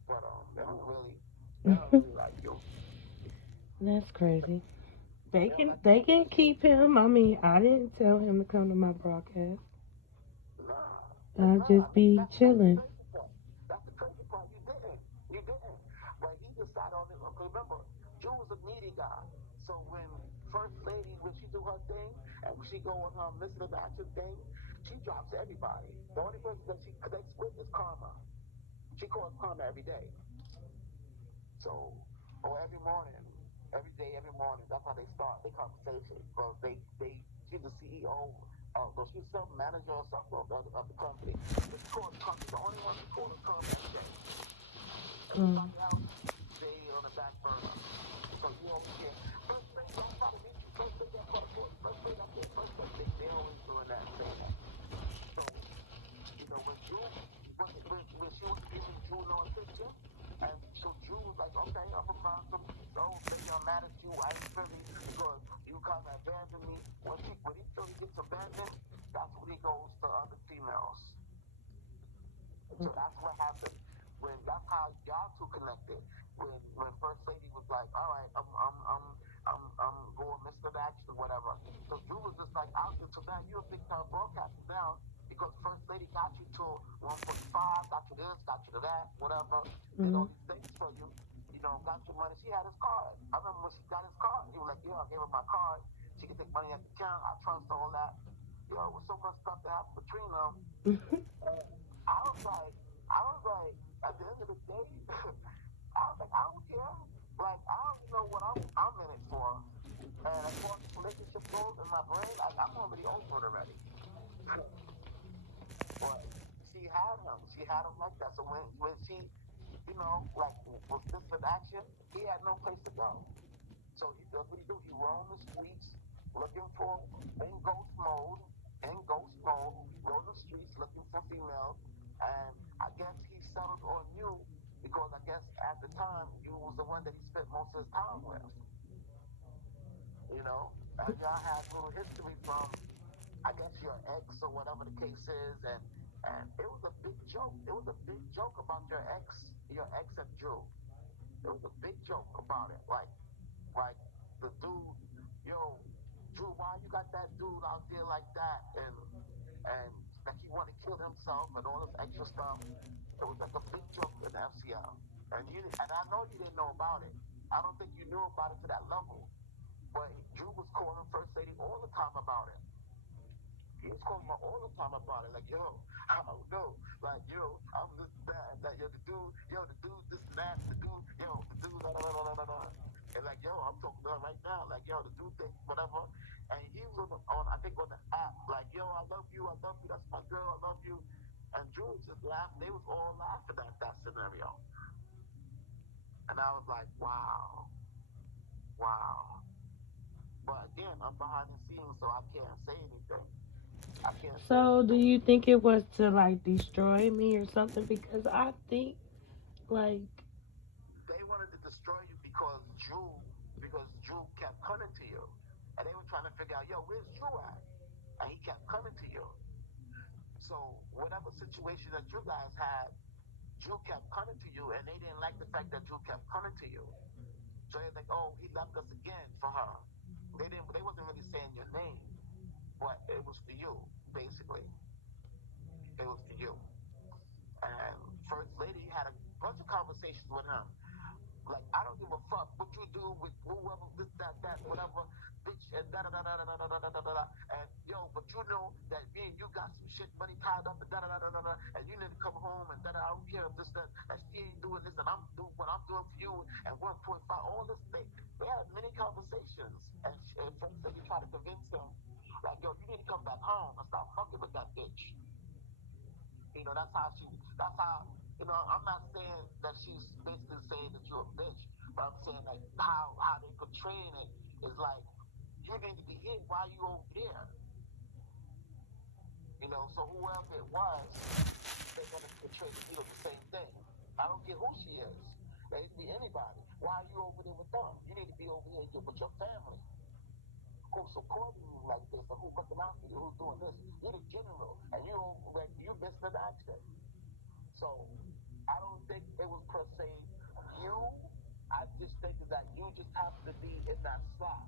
But they don't really like you. That's crazy. They don't like They can keep him. I mean, I didn't tell him to come to my broadcast. nah, I'll nah. just be That's the chilling. crazy part. That's the crazy part. You didn't. But he decided on it. Remember, Drew was a needy guy. So when First Lady, when she do her thing and when she go on her missing in action thing, she drops everybody. The only person that she connects with is Karma. She calls Karma every day. So, or every morning, every day, every morning. That's how they start their conversation. Because she's the CEO. So she's some manager or something of the company. But she calls Karma. The only one she calls Karma every day. Mm. Everybody else, they on the back burner. So you over here, first thing, don't try to meet you. First thing, that part, first thing, up there, first thing. They always doing that, saying that. So, you know, when she was giving Drew no attention, and so Drew was like, okay, I'm around some, oh, maybe I'm mad at you, I ain't feeling because you kind of abandoned me. When he feel he gets abandoned, that's when he goes to other females. So that's what happened. That's how y'all two connected. When First Lady was like, all right, I'm going Mr. Action, whatever. So Drew was just like, out there. So now you're a big time broadcaster now because First Lady got you to 145, got you this, got you to that, whatever. Did Mm. all these things for you. You know, got your money. She had his card. I remember when she got his card. He was like, yeah, I gave her my card. She could take money at the account. I trust all that. You know, with so much stuff that happened between them. I was like, at the end of the day, I was like, I don't care. Like, I don't know what I'm in it for. And as far as this relationship goes in my brain, I'm already over it already. But she had him. She had him like that. So when she, you know, like was this in action, he had no place to go. So that's what he do. He roamed the streets looking for in ghost mode, roam the streets looking for females. And I guess he settled on you because I guess at the time you was the one that he spent most of his time with. You know? And y'all had a little history from, I guess, your ex or whatever the case is, and it was a big joke. It was a big joke about your ex and Drew. It was a big joke about it. Like the dude, yo, Drew, why you got that dude out there like that, and like he want to kill himself and all this extra stuff. It was like a big joke in the FCL, and I know you didn't know about it. I don't think you knew about it to that level. But Drew was calling First Lady all the time about it. He was calling her all the time about it. Like, yo, I don't know. Like, yo, I'm this and that. Like, yo, the dude, this and that. The dude, yo, the dude, da da da da da da. And like, yo, I'm talking to her right now. Like, yo, the dude thing, whatever. And he was on I think on the app. Like, yo, I love you. That's my girl. I love you. And Drew just laughed. They was all laughing at that scenario. And I was like, wow, wow. But again, I'm behind the scenes, so I can't say anything. I can't say So, do anything. you think it was to like destroy me or something? Because I think like, They wanted to destroy you because Drew kept coming to you, and they were trying to figure out, yo, where's Drew at? And he kept coming to you. So whatever situation that you guys had, Drew kept coming to you, and they didn't like the fact that Drew kept coming to you. So they're like, oh, he left us again for her. They wasn't really saying your name, but it was for you, basically. It was for you. And First Lady had a bunch of conversations with him. Like, I don't give a fuck what you do with whoever, this, that, whatever, bitch, and da da da da da da da da da da. And yo, but you know that me and you got some shit money tied up and da da da da da da. And you need to come home and da da. I don't care if this, that, and she ain't doing this, and I'm doing what I'm doing for you, and 1.5, all this thing. They had many conversations, and First Lady tried to convince him, like, yo, you need to come back home and stop fucking with that bitch. That's how, I'm not saying that she's basically saying that you're a bitch, but I'm saying like how they portraying it is like, you need to be here, why you over there? So whoever it was, they're gonna portray the same thing. I don't care who she is. It could be anybody. Why are you over there with them? You need to be over here with your family. Who's supporting you like this, or who's looking out for you, who's doing this? You're the general, and you missed an action. So I don't think it was per se you. I just think that you just happen to be in that slot.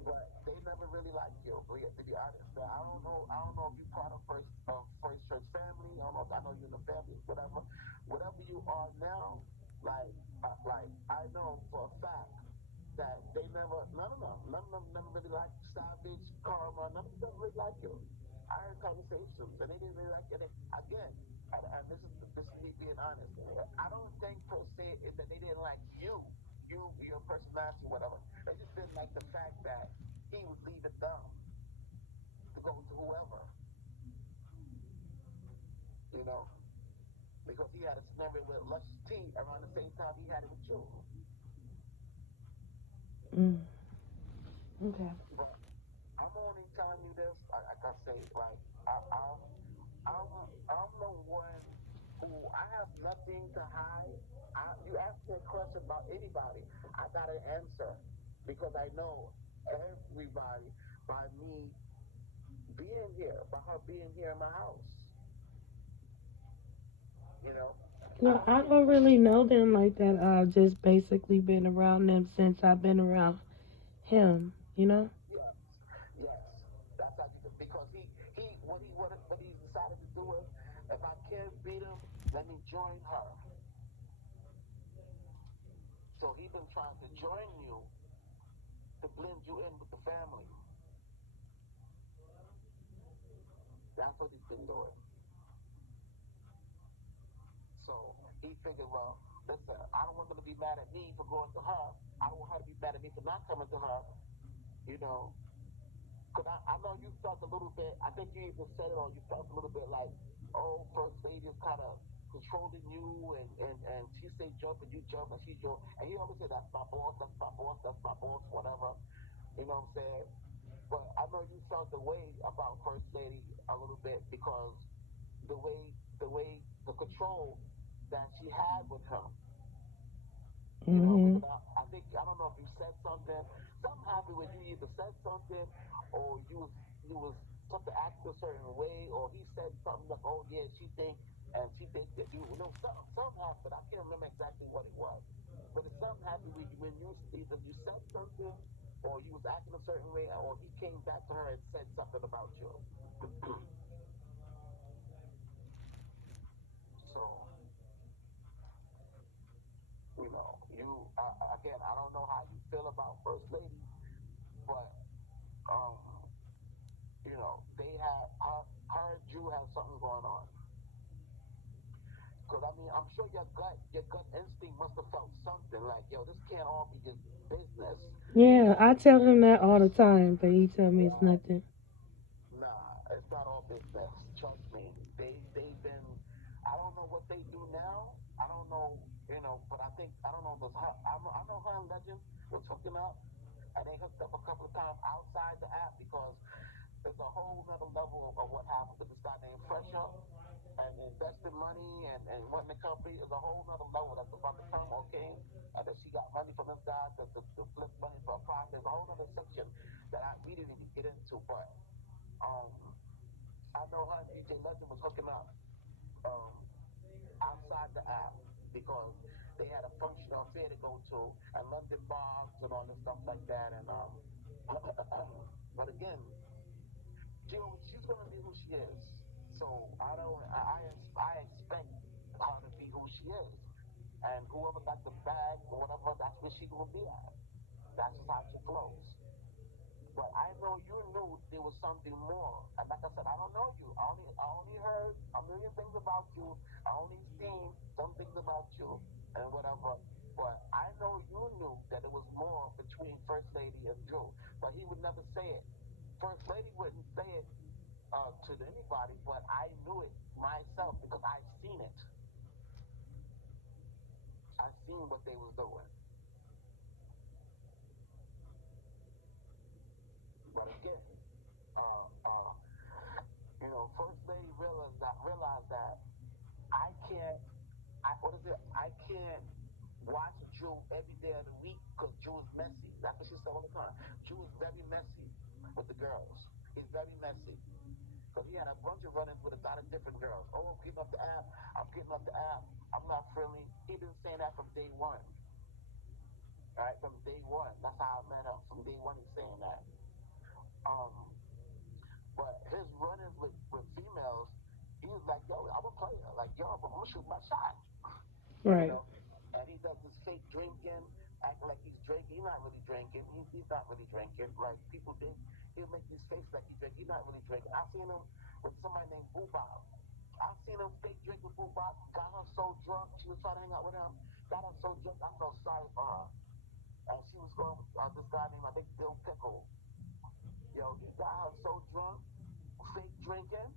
But they never really liked you, to be honest. But I don't know. I don't know if you're part of First Church family. I know you're in the family, whatever. Whatever you are now, like I know for a fact that they never, none of them never really liked Savage, Karma. None of them really like you. I heard conversations, and they didn't really like it. Again, and this is me being honest. I don't think per se is that they didn't like your personality, whatever. They just didn't like the fact that he was leaving them to go to whoever, you know, because he had a scenario with Luscious T around the same time he had it with you. mm, okay. But I'm only telling you this, like I say, like I'm I'm I'm the one who I have nothing to hide. You ask me a question about anybody, I got an answer because I know everybody by me being here, by her being here in my house. You know, I No, don't I care. don't really know them like that. I've just basically been around them since I've been around him, you know? Yes, yes, that's how you because what he decided to do is, if I can't beat him, let me join her. So he's been trying to join you to blend you in with the family. That's what he's been doing. So he figured, well, listen, I don't want them to be mad at me for going to her. I don't want her to be mad at me for not coming to her. You know, because I know you felt a little bit, I think you even said it, or you felt a little bit like, oh, First Lady is kind of controlling you, and she say jump and you jump and she's your, and he always say, that's my boss, that's my boss, that's my boss, whatever. You know what I'm saying? But I know you felt the way about First Lady a little bit because the way, the control that she had with him. You know, Hmm. because I think I don't know if you said something. Something happened when you either said something or you was took to act a certain way, or he said something like, "Oh yeah, she think that you know something happened. I can't remember exactly what it was, but it's something happened when you either you said something or you was acting a certain way, or he came back to her and said something about you. So again, I don't know how you feel about First Lady, but um, they had her and Drew had something going on. Because I mean, I'm sure your gut instinct must have felt something like, yo, this can't all be just business. Yeah, I tell him that all the time, but he tell me it's Right. nothing. Nah, it's not all business. Trust me. They've been. I don't know what they do now. I don't know. But I don't know. I know her and Legend was hooking up, and they hooked up a couple of times outside the app because there's a whole other level of what happened with this guy named Fresher and invested money and running the company is a whole other level that's about to come, okay? And that she got money from this guy to flip money for a profit. There's a whole other section that we didn't even get into, but um, I know her and DJ Legend was hooking up um, outside the app because they had a functional fair to go to and London bars and all this stuff like that. And but again, she's gonna be who she is. So I don't. I expect her to be who she is, and whoever got the bag or whatever, that's where she gonna be at. That's just how she flows. But I know you knew there was something more. And like I said, I don't know you. I only heard a million things about you. I only seen some things about you and whatever. But I know you knew that it was more between First Lady and Drew. But he would never say it. First Lady wouldn't say it to anybody, but I knew it myself because I seen it. I seen what they was doing. But again, uh, uh, First Lady realized that I can't. What is it? I can't watch Drew every day of the week because Drew is messy. That's what she said all the time. Drew is very messy with the girls. He's very messy. Because he had a bunch of run-ins with a lot of different girls. Oh, I'm getting off the app. I'm getting off the app. I'm not friendly. He been saying that from day one. Right? From day one. That's how I met him. From day one, he's saying that. Um, but his run-ins with females, he was like, yo, I'm a player. Like, yo, I'm going to shoot my shot. You Right. know? And he does this fake drinking, acting like he's drinking. He's not really drinking. He's not really drinking. Like, people think he'll make these faces like he's drinking. He's not really drinking. I've seen him with somebody named Boo Bob. I've seen him fake drink with Boo Bob. Got her so drunk. She was trying to hang out with him. Got her so drunk. I felt sorry for her. And she was going with this guy named, I think, Bill Pickle. Yo, he got her so drunk, fake drinking,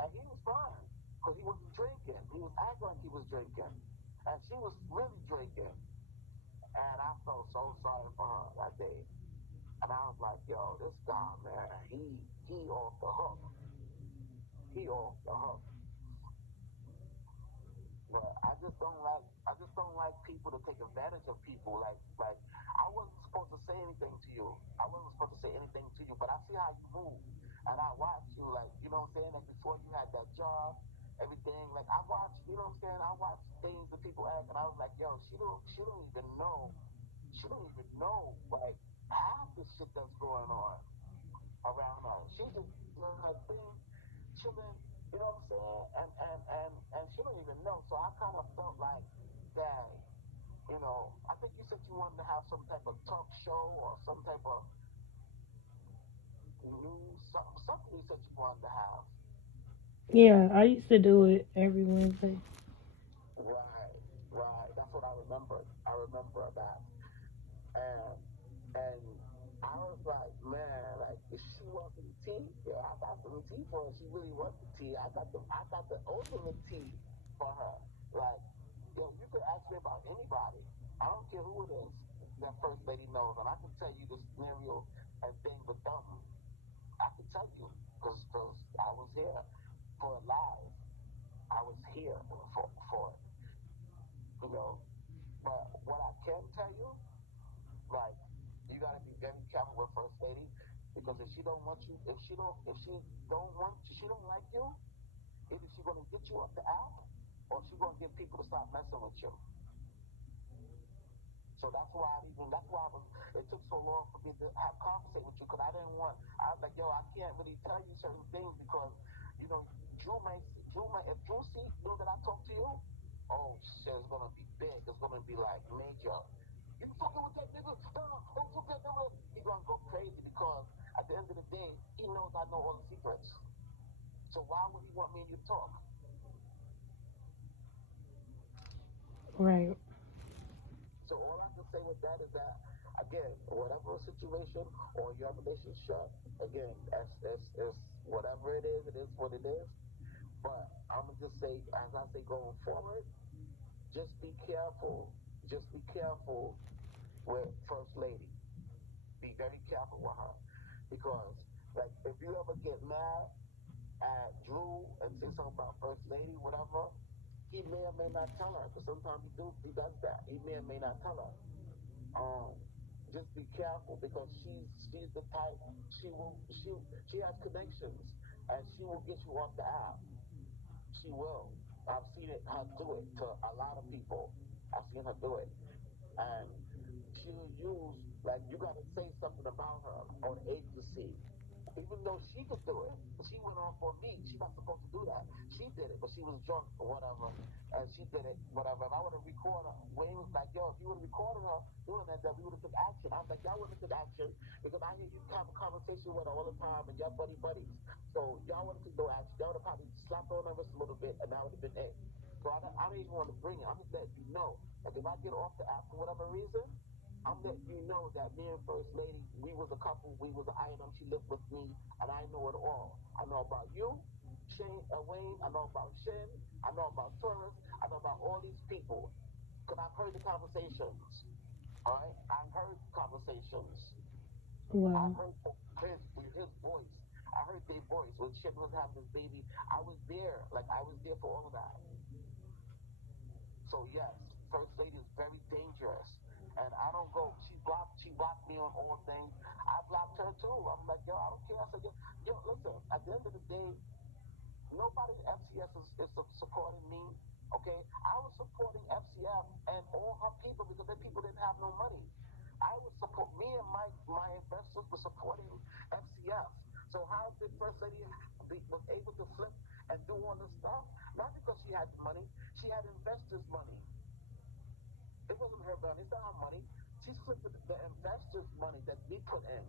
and he was fine because he wasn't drinking. He was acting like he was drinking, and she was really drinking. And I felt so sorry for her that day. And I was like, yo, this guy, man, he off the hook. He off the hook. But I just don't like people to take advantage of people. Like I wasn't supposed to say anything to you. I wasn't supposed to say anything to you, but I see how you move. And I watch you, like, you know what I'm saying? Like before you had that job, everything. Like I watch, you know what I'm saying? I watch things that people act and I was like, yo, she don't even know. She don't even know like half the shit that's going on around her. She just doing her thing, chilling, you know what I'm saying? And she don't even know. So I kind of felt like, dang, I think you said you wanted to have some type of talk show or some type of news, something you said you wanted to have. Yeah, I used to do it every Wednesday. Right, right. That's what I remember. I remember that. And and I was like, man, like if she wants some tea, yeah, I got some tea for her. She really wants the tea. I got the ultimate tea for her. Like, yo, you could ask me about anybody. I don't care who it is that first lady knows, and I can tell you the scenario and thing with them. I can tell you because I was here for it live. I was here for it, you know. But what can tell you, like, you gotta be very careful with First Lady, because if she don't want you, if she don't want, she don't like you, either she gonna get you off the app, or she gonna get people to stop messing with you. So that's why it took so long for me to have conversation with you, because I was like, yo, I can't really tell you certain things because, you know, if Drew see, know that I talk to you, oh shit, it's gonna be big. It's gonna be like major. You fucking with that nigga? He's gonna go crazy because at the end of the day, he knows I know all the secrets. So why would he want me and you to talk? Right. So all I can say with that is that, again, whatever situation or your relationship, again, it's whatever it is what it is. But I'm gonna just say, as I say, going forward, just be careful. Just be careful with First Lady. Be very careful with her, because, like, if you ever get mad at Drew and say something about First Lady, whatever, he may or may not tell her. Because sometimes he does that. He may or may not tell her. um, just be careful, because she's the type, she has connections, and she will get you off the app. She will. I've seen her do it to a lot of people. I've seen her do it, and she'll use, like, you got to say something about her on agency. Even though she could do it, she went off on me. She's not supposed to do that. She did it, but she was drunk or whatever, and she did it, whatever. If I would have recorded her, Wayne was like, yo, if you would have recorded her doing that, then we would have took action. I was like, y'all would have took action, because I hear you have a conversation with her all the time, and y'all buddies. So y'all would have took no action. Y'all would have probably slapped on her wrist a little bit, and that would have been it. So I don't even want to bring it. I'm just letting you know. Like, if I get off the app for whatever reason, I'm letting you know that me and First Lady, we was a couple, we was an item, she lived with me, and I know it all. I know about you, Shane, Wayne, I know about Shin, I know about Taurus, I know about all these people, because I've heard the conversations, all right? I've heard conversations. I Wow. heard his voice. I heard their voice when Shin was having his baby. I was there, like, I was there for all of that. So yes, First Lady is very dangerous. And I don't go. She blocked me on all things. I blocked her too. I'm like, yo, I don't care. I said, yo, listen. At the end of the day, nobody at FCS is supporting me. Okay, I was supporting FCF and all her people, because their people didn't have no money. I was support me and my investors were supporting FCF. So how did First Lady was able to flip and do all this stuff? Not because she had money, she had investors' money. It wasn't her money, it's not her money. She's flipping the investors' money that we put in.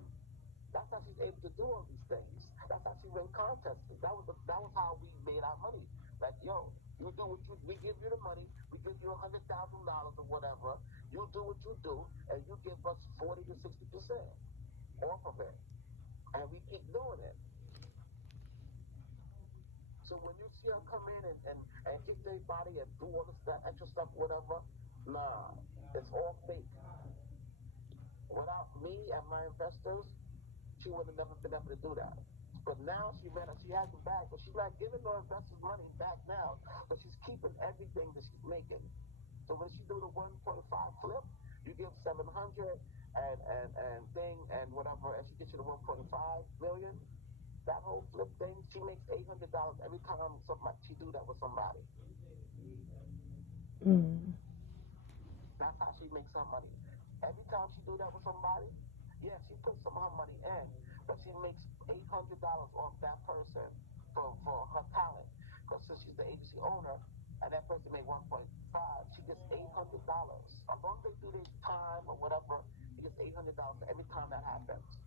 That's how she's able to do all these things. That's how she win contests. That was how we made our money. Like, yo, you do what you, we give you the money, we give you $100,000 or whatever. You do what you do, and you give us 40 to 60% off of it, and we keep doing it. So when you see her come in and hit their body and do all this that extra stuff, whatever, nah, it's all fake. Without me and my investors, she would have never been able to do that. But now she has it back, but she's not giving her investors money back now, but she's keeping everything that she's making. So when she do the 1.5 flip, you give 700 and thing and whatever, and she gets you the 1.5 million. That whole flip thing, she makes $800 every time she do that with somebody. Mm. That's how she makes her money. Every time she do that with somebody, yeah, she puts some of her money in, but she makes $800 off that person for her talent. Because since she's the agency owner, and that person made 1.5, she gets $800. As long as they do this time or whatever, she gets $800 every time that happens.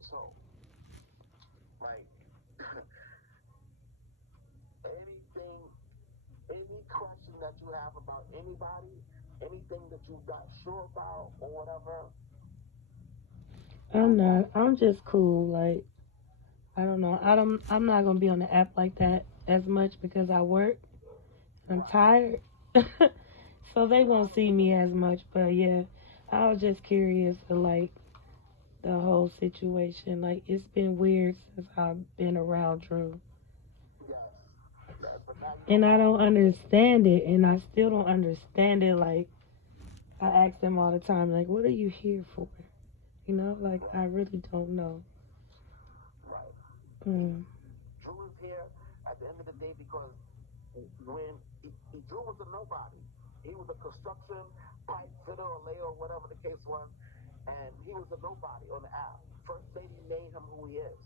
So, like, anything, any question that you have about anybody, anything that you got sure about or whatever, I'm not. I'm just cool. Like, I don't know. I'm not gonna be on the app like that as much because I work. I'm tired. So they won't see me as much. But yeah, I was just curious to like the whole situation. Like, it's been weird since I've been around Drew. yes. that. But now you know And I why. don't understand it, and I still don't understand it. Like, I ask them all the time, like, what are you here for? You know, like, I Right, really don't know. right. Mm. Drew is here at the end of the day because when Drew was a nobody, he was a construction pipe fitter or layer or whatever the case was, and he was a nobody on the app. First Lady made him who he is,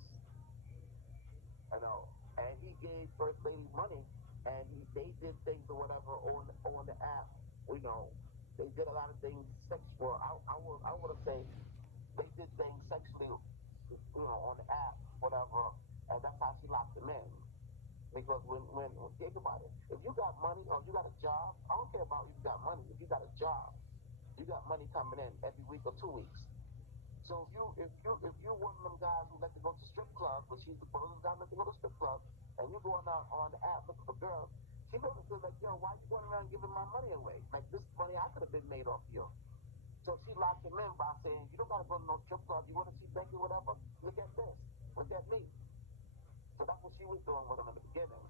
you know, and he gave First Lady money, and they did things or whatever on the app, you know. They did a lot of things sexual. I would have say they did things sexually, you know, on the app, whatever, and that's how she locked him in. Because when think about it, if you got money or you got a job, I don't care about if you got money. If you got a job, you got money coming in every week or 2 weeks. So if you one of them guys who like to go to strip clubs, but she's one of those guys who like to go to strip clubs, and you going out on the app looking for girls, she probably feel like, yo, why you going around giving my money away? Like this money I could have been made off you. So she locked him in by saying, you don't gotta go to no strip club. You want to see Becky, whatever? Look at this. Look at me. So that's what she was doing with him in the beginning.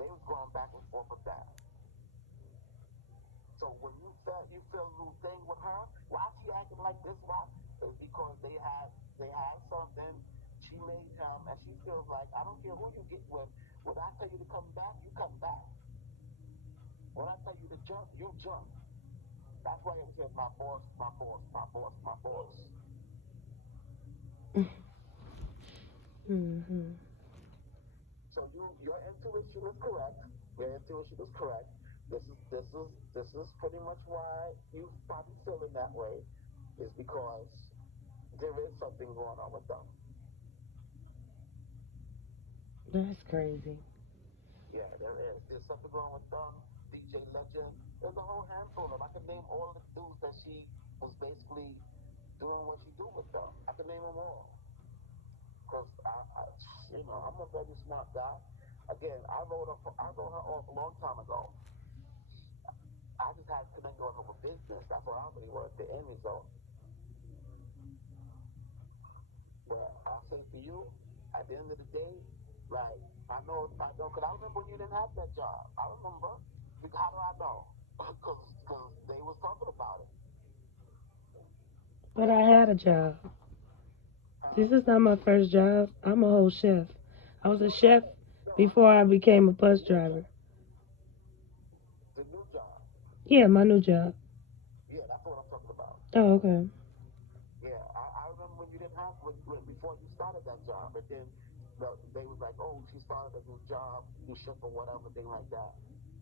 They was going back and forth with that. So when you feel a little thing with her, why she acting like this? Why? It's because they had something. She made him, and she feels like I don't care who you get with. When I tell you to come back, you come back. When I tell you to jump, you jump. That's why it says my boss, my boss, my boss, my boss. Mm-hmm. So your intuition is correct. Your intuition is correct. This is pretty much why you probably feeling that way, is because there is something going on with them. That's crazy. Yeah, there is. There's something going on with them. DJ Legend. There's a whole handful of them. I can name all of the dudes that she was basically doing what she do with them. I can name them all. Because I'm a very smart guy. Again, I wrote her off a long time ago. I just had to connect with her for business. That's what I really was, the end result. But I say for you, at the end of the day, like, I know, because I remember when you didn't have that job. I remember. How do I know? Because they was talking about it. But They I was had a talking about job. it. Huh? This is not my first job. I'm a whole chef. I was a No, no, chef no. I before know I became a bus driver. the new job. Yeah, my new job. Yeah, that's what I'm talking about. Oh, okay. Yeah, I remember when you didn't have when before you started that job, and then they was like, oh, she started a new job, you ship or whatever, thing like that.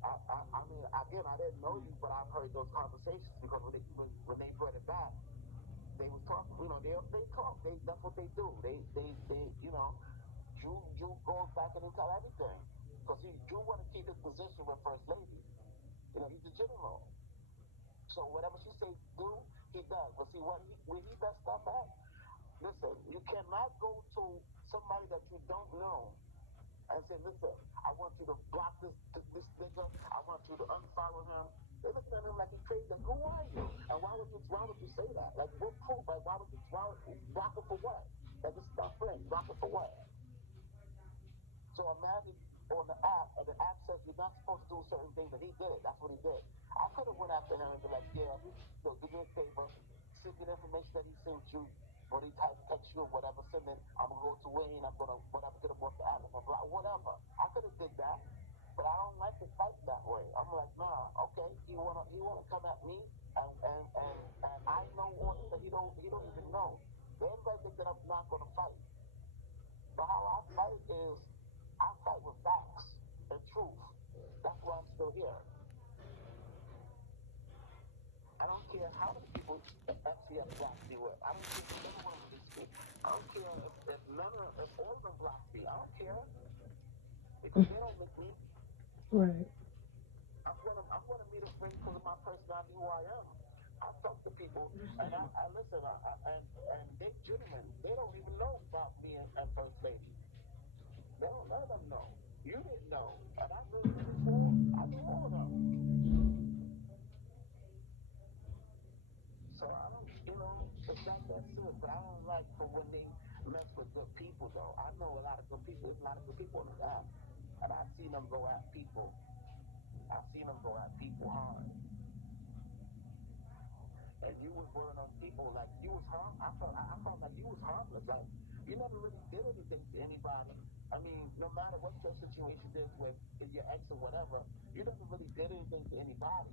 I mean, again, I didn't know you, but I've heard those conversations because when they brought it back, they was talking. You know, they talk. That's what they do. They you know, Drew goes back and they tell everything because Drew want to keep his position with First Lady. You know, he's the general. So whatever she say do, he does. But see what where he messed up at. Listen, you cannot go to somebody that you don't know and say, listen, I want you to block this nigga. I want you to unfollow him. They look at him like he's crazy. Like, who are you? And why would you say that? Like, what proof? Like, why block him for what? Like, this is my friend. Block him for what? So imagine on the app, and the app says you're not supposed to do certain things, and he did it. That's what he did. I could have went after him and be like, yeah, so do me a favor, send me the information that he sent you, or he text you or whatever, send it. I'm gonna go to Wayne, I'm gonna whatever, get him off the app, and blah, whatever. I could have did that, but I don't like to fight that way. I'm like, nah, okay, he wanna come at me, and I know all this that he don't even know. Everybody think that I'm not gonna fight. But how I fight is I fight with facts and truth. That's why I'm still here. I don't care how many people FCF blocks me with. I don't care if none of them release me. I don't care if all of them block me. I don't care because they don't make me. Right. I'm gonna meet a friend because of my personality, who I am. I talk to people and I listen. And they gentlemen, they don't even know about me and First Lady. They don't none of them know. You didn't know, and I knew you before. I knew all of them. So I don't, it's not that serious. But I don't like for when they mess with good people, though. I know a lot of good people. There's a lot of good people on this app. And I've seen them go at people. I've seen them go at people hard. And you was one of them people like you was harm. I felt like you was harmless. Like you never really did anything to anybody. I mean, no matter what your situation is with your ex or whatever, you never really did anything to anybody.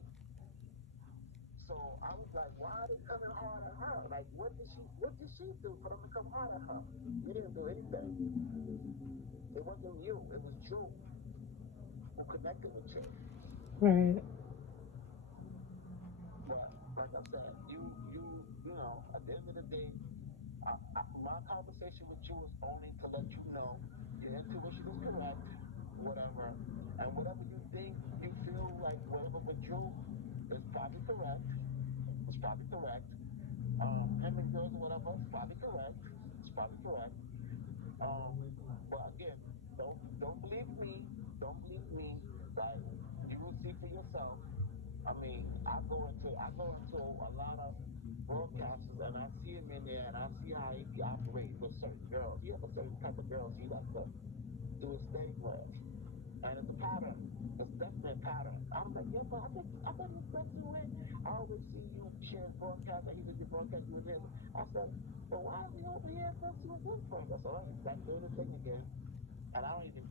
So I was like, why are they coming hard at her? Like, what did she do for them to come hard at her? You didn't do anything. It wasn't you. It was Drew who connected with you. Right. But like I said, you know, at the end of the day, my conversation with you is only to let you know your intuition is correct, whatever, and whatever you think, you feel like whatever with Drew is probably correct. It's probably correct. Him and girls or whatever, it's probably correct. It's probably correct. Um, but again, don't believe me. Don't believe me. Like you will see for yourself. I mean, I go into a lot of broadcasters and I see him in there and I see how he operates with certain girls. He have a certain type of girls he likes to do his thing with. And it's a pattern. It's definitely a pattern. I'm like, yeah, but I thought you went through it. I always see you share broadcast and he did your broadcast with him. I said, but why are we over here going to his boyfriend? I said, oh, he's back doing the thing again. And I don't even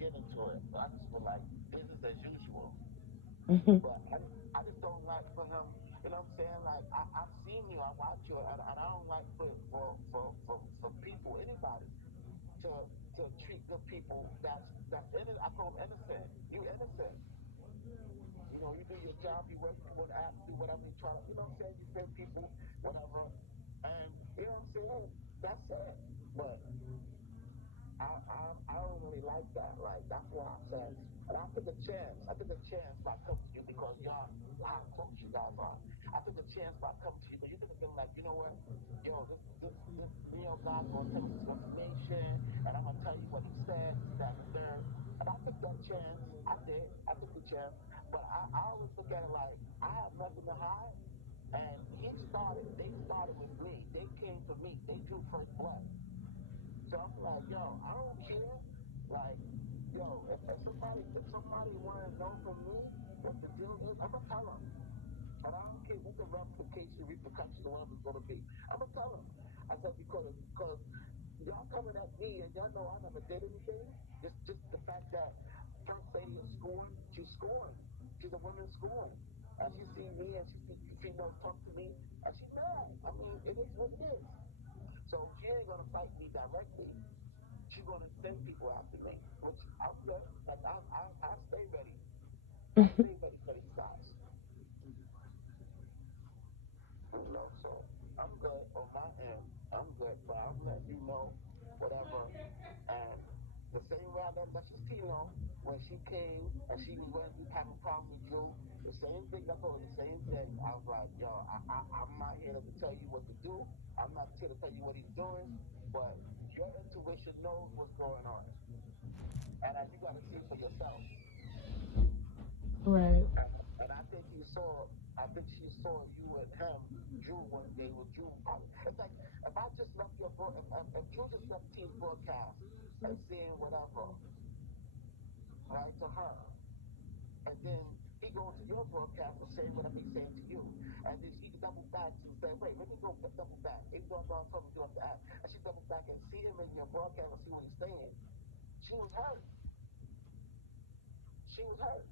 get into it. I just feel like business as usual. But I just don't like for him. You know what I'm saying? Like I've seen you, I watch you, and I don't like for people, anybody, to to treat good people that's innocent. I call them innocent. You innocent. You know, you do your job, you work, you want to act, do whatever you try. You know what I'm saying? You serve people, whatever, and you know what I'm saying? That's it. But I don't really like that. Like that's why I said, and I took a chance. I took a chance by coming to you because y'all how close you guys are. I took a chance by coming to you because you could have been like, you know what, yo, this Leo guy's gonna tell me some information, and I'm gonna tell you what he said, this, that, and the third. And I took that chance. I did. I took the chance. But I always look at it like I have nothing to hide. And he started. They started with me. They came to me. They drew first blood. So I'm like, yo, I don't care. Like, yo, if somebody want to know from me what the deal is, I'm gonna tell them. And I don't care what the repercussions or whatever it's gonna be. I'm gonna tell them. I said because y'all coming at me and y'all know I never did anything. Just the fact that first lady is scoring, she's scoring. She's a woman scoring. And she see me and she females talk to me and she's mad. I mean, it is what it is. So she ain't gonna fight me directly. She's gonna send people after me, which I'm good. Like I stay ready. I stay ready for these guys. You know, so I'm good on my end. I'm good, but I'm letting you know whatever. And the same way I let Lexus T know when she came and she was having problems with Drew, the same thing. I told her the same thing. I was like, yo, I'm not here to tell you what to do. I'm not here to tell you what he's doing, but your intuition knows what's going on, and you got to see for yourself. Right. And I think she saw you and him, Drew, one day with Drew. It's like if I just left if Drew just left T's broadcast and saying whatever, right, to her, and then he goes to your broadcast and saying whatever he's saying to you, and then she double back and say, wait, let me go double back. Even though I'm told me to do up the act, and she double back and see him in your broadcast and see what he's saying. She was hurt. She was hurt.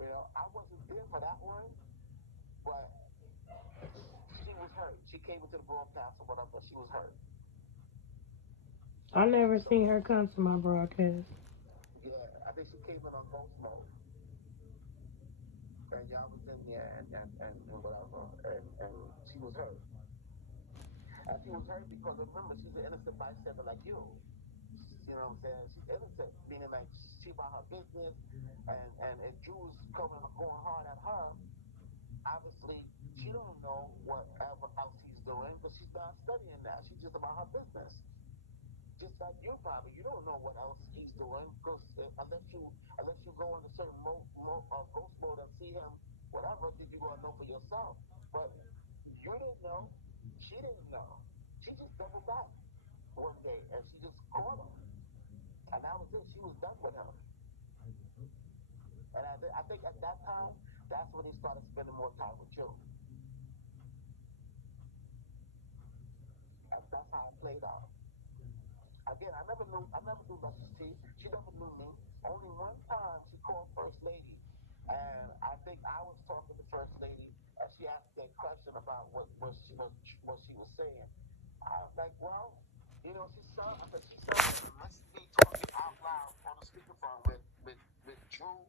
You know, I wasn't there for that one, but she was hurt. She came into the broadcast or whatever. She was hurt. I never So seen her come to my broadcast. yeah, I think she came in on ghost mode, and y'all was in there and whatever, and she was hurt. And she was hurt because remember she's an innocent bystander like you. You know what I'm saying? She's innocent, meaning like she about her business, and if Drew's going hard at her, obviously she don't know whatever else he's doing because she's not studying that. She's just about her business. Just like you probably, you don't know what else he's doing because unless you go in a certain ghost mode and see him, whatever, then you're gonna know for yourself. But you didn't know, she didn't know. She just doubled back one day and she just caught him. with him. And I think at that time, that's when he started spending more time with you. And that's how it played out. Again, I never knew Luscious T. She never knew me. Only one time she called First Lady, and I think I was talking to First Lady, and she asked me a question about what she was saying. I was like, well, I said, she sounded like me talking out loud on the speakerphone with Drew,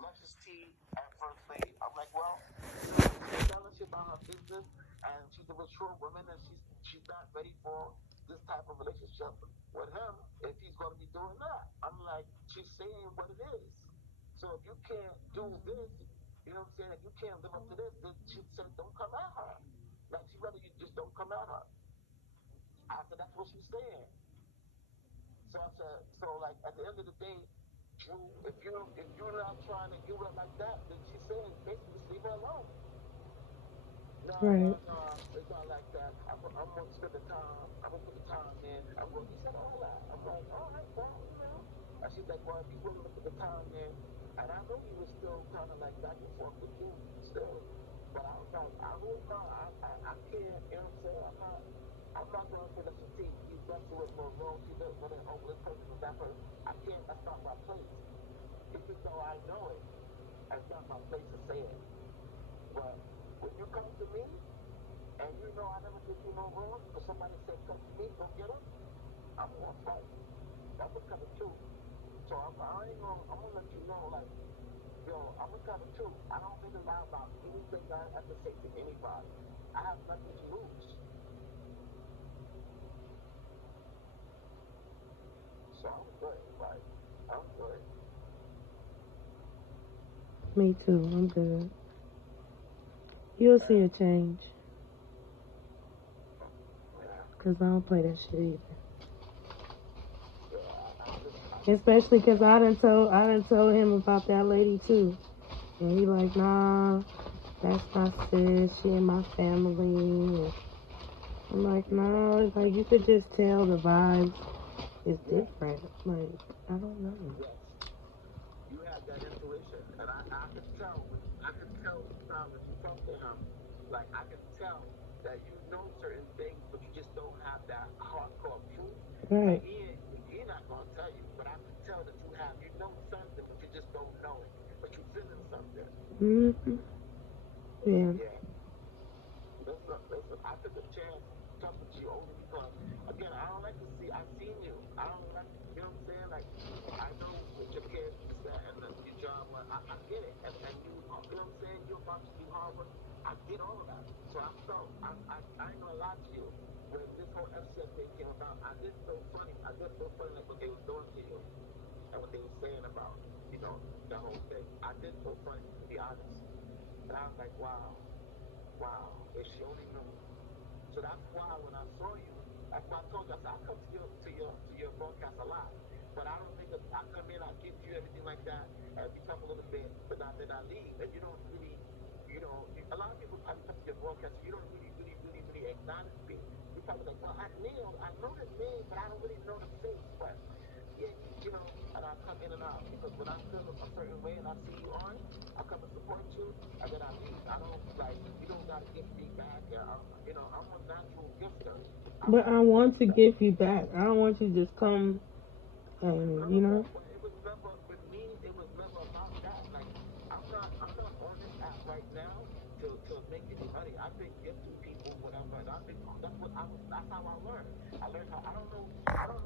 Luscious T, and First Lady. I'm like, well, she's telling us about her business, and she's a mature woman, and she's not ready for this type of relationship with him if he's going to be doing that. I'm like, she's saying what it is. So if you can't do this, you know what I'm saying? If you can't live up to this, then she said, don't come at her. Like, she rather you just don't come at her. I said, that's what she's saying. So I said, so like at the end of the day, Drew, if you're not trying to do it like that, then she's saying basically just leave her alone. No, Right. it's not like that. I'm gonna spend the time. I'm gonna put the time in. He said all that. I'm like, all right, well. And she's like, well, if you willing to put the time in, and I know he was still kind of like back and forth with you still, but I was like, I hold on, I can't, you know what I'm saying? I'm not going to let you see he's messing with Monroe. She's with an over this person and that person. I can't. That's not my place. Even though I know it, that's not my place to say it. But when you come to me, and you know I never did you no wrong, because somebody said come to me, go get him, I'm gonna fight. That's a kind of truth. So I'm gonna let you know, like, yo, I'm a kind of truth. I don't really lie about anything I have to say to anybody. I have nothing to lose. So I'm good, like, I'm good. Me too. I'm good. You'll see a change. Because I don't play that shit either. Especially because I done told him about that lady too. And he like, nah, that's my sis. She in my family. And I'm like, no. It's like you could just tell the vibes is different. Like, I don't know. Yes. You have that intuition, and I can tell time that you talk to him, like I can tell that you know certain things, but you just don't have that hardcore proof. Right. He not gonna tell you, but I can tell that you know something, but you just don't know it, but you feeling something. Mm-hmm. Yeah. Yeah. Listen. I took a chance talking to you only because, again, I don't like to see. I seen you. I don't like, you know what I'm saying? Like, I know with your kids, this, that, and your job. I get it, and you know what I'm saying? You're about to do Harvard. I get all of that. So I felt I ain't gonna lie to you. When this whole FCS thing came about, I did feel funny. I did feel funny like what they was doing to you and what they were saying about the whole thing. I did feel funny to be honest, and I was like, wow, if she only knew. So that's why when I saw you, that's why I told you, I said, I come to your broadcast a lot. But I don't think I come in, I give you everything like that, and we talk a little bit, but then I leave. And you don't really, a lot of people probably come to your broadcast and you don't really acknowledge me. You probably like, well, I know the name, but I don't really know the face. But yeah, and I come in and out because when I feel a certain way and I see you on, I come and support you, and then I leave. I don't like you don't gotta give me back. I'm a natural gifter. But I want to give you back. I don't want you to just come and, you know. It was never with me. It was never about that. Like I'm not on this app right now to make any money. I've been gifting people whatever, and that's how I learn.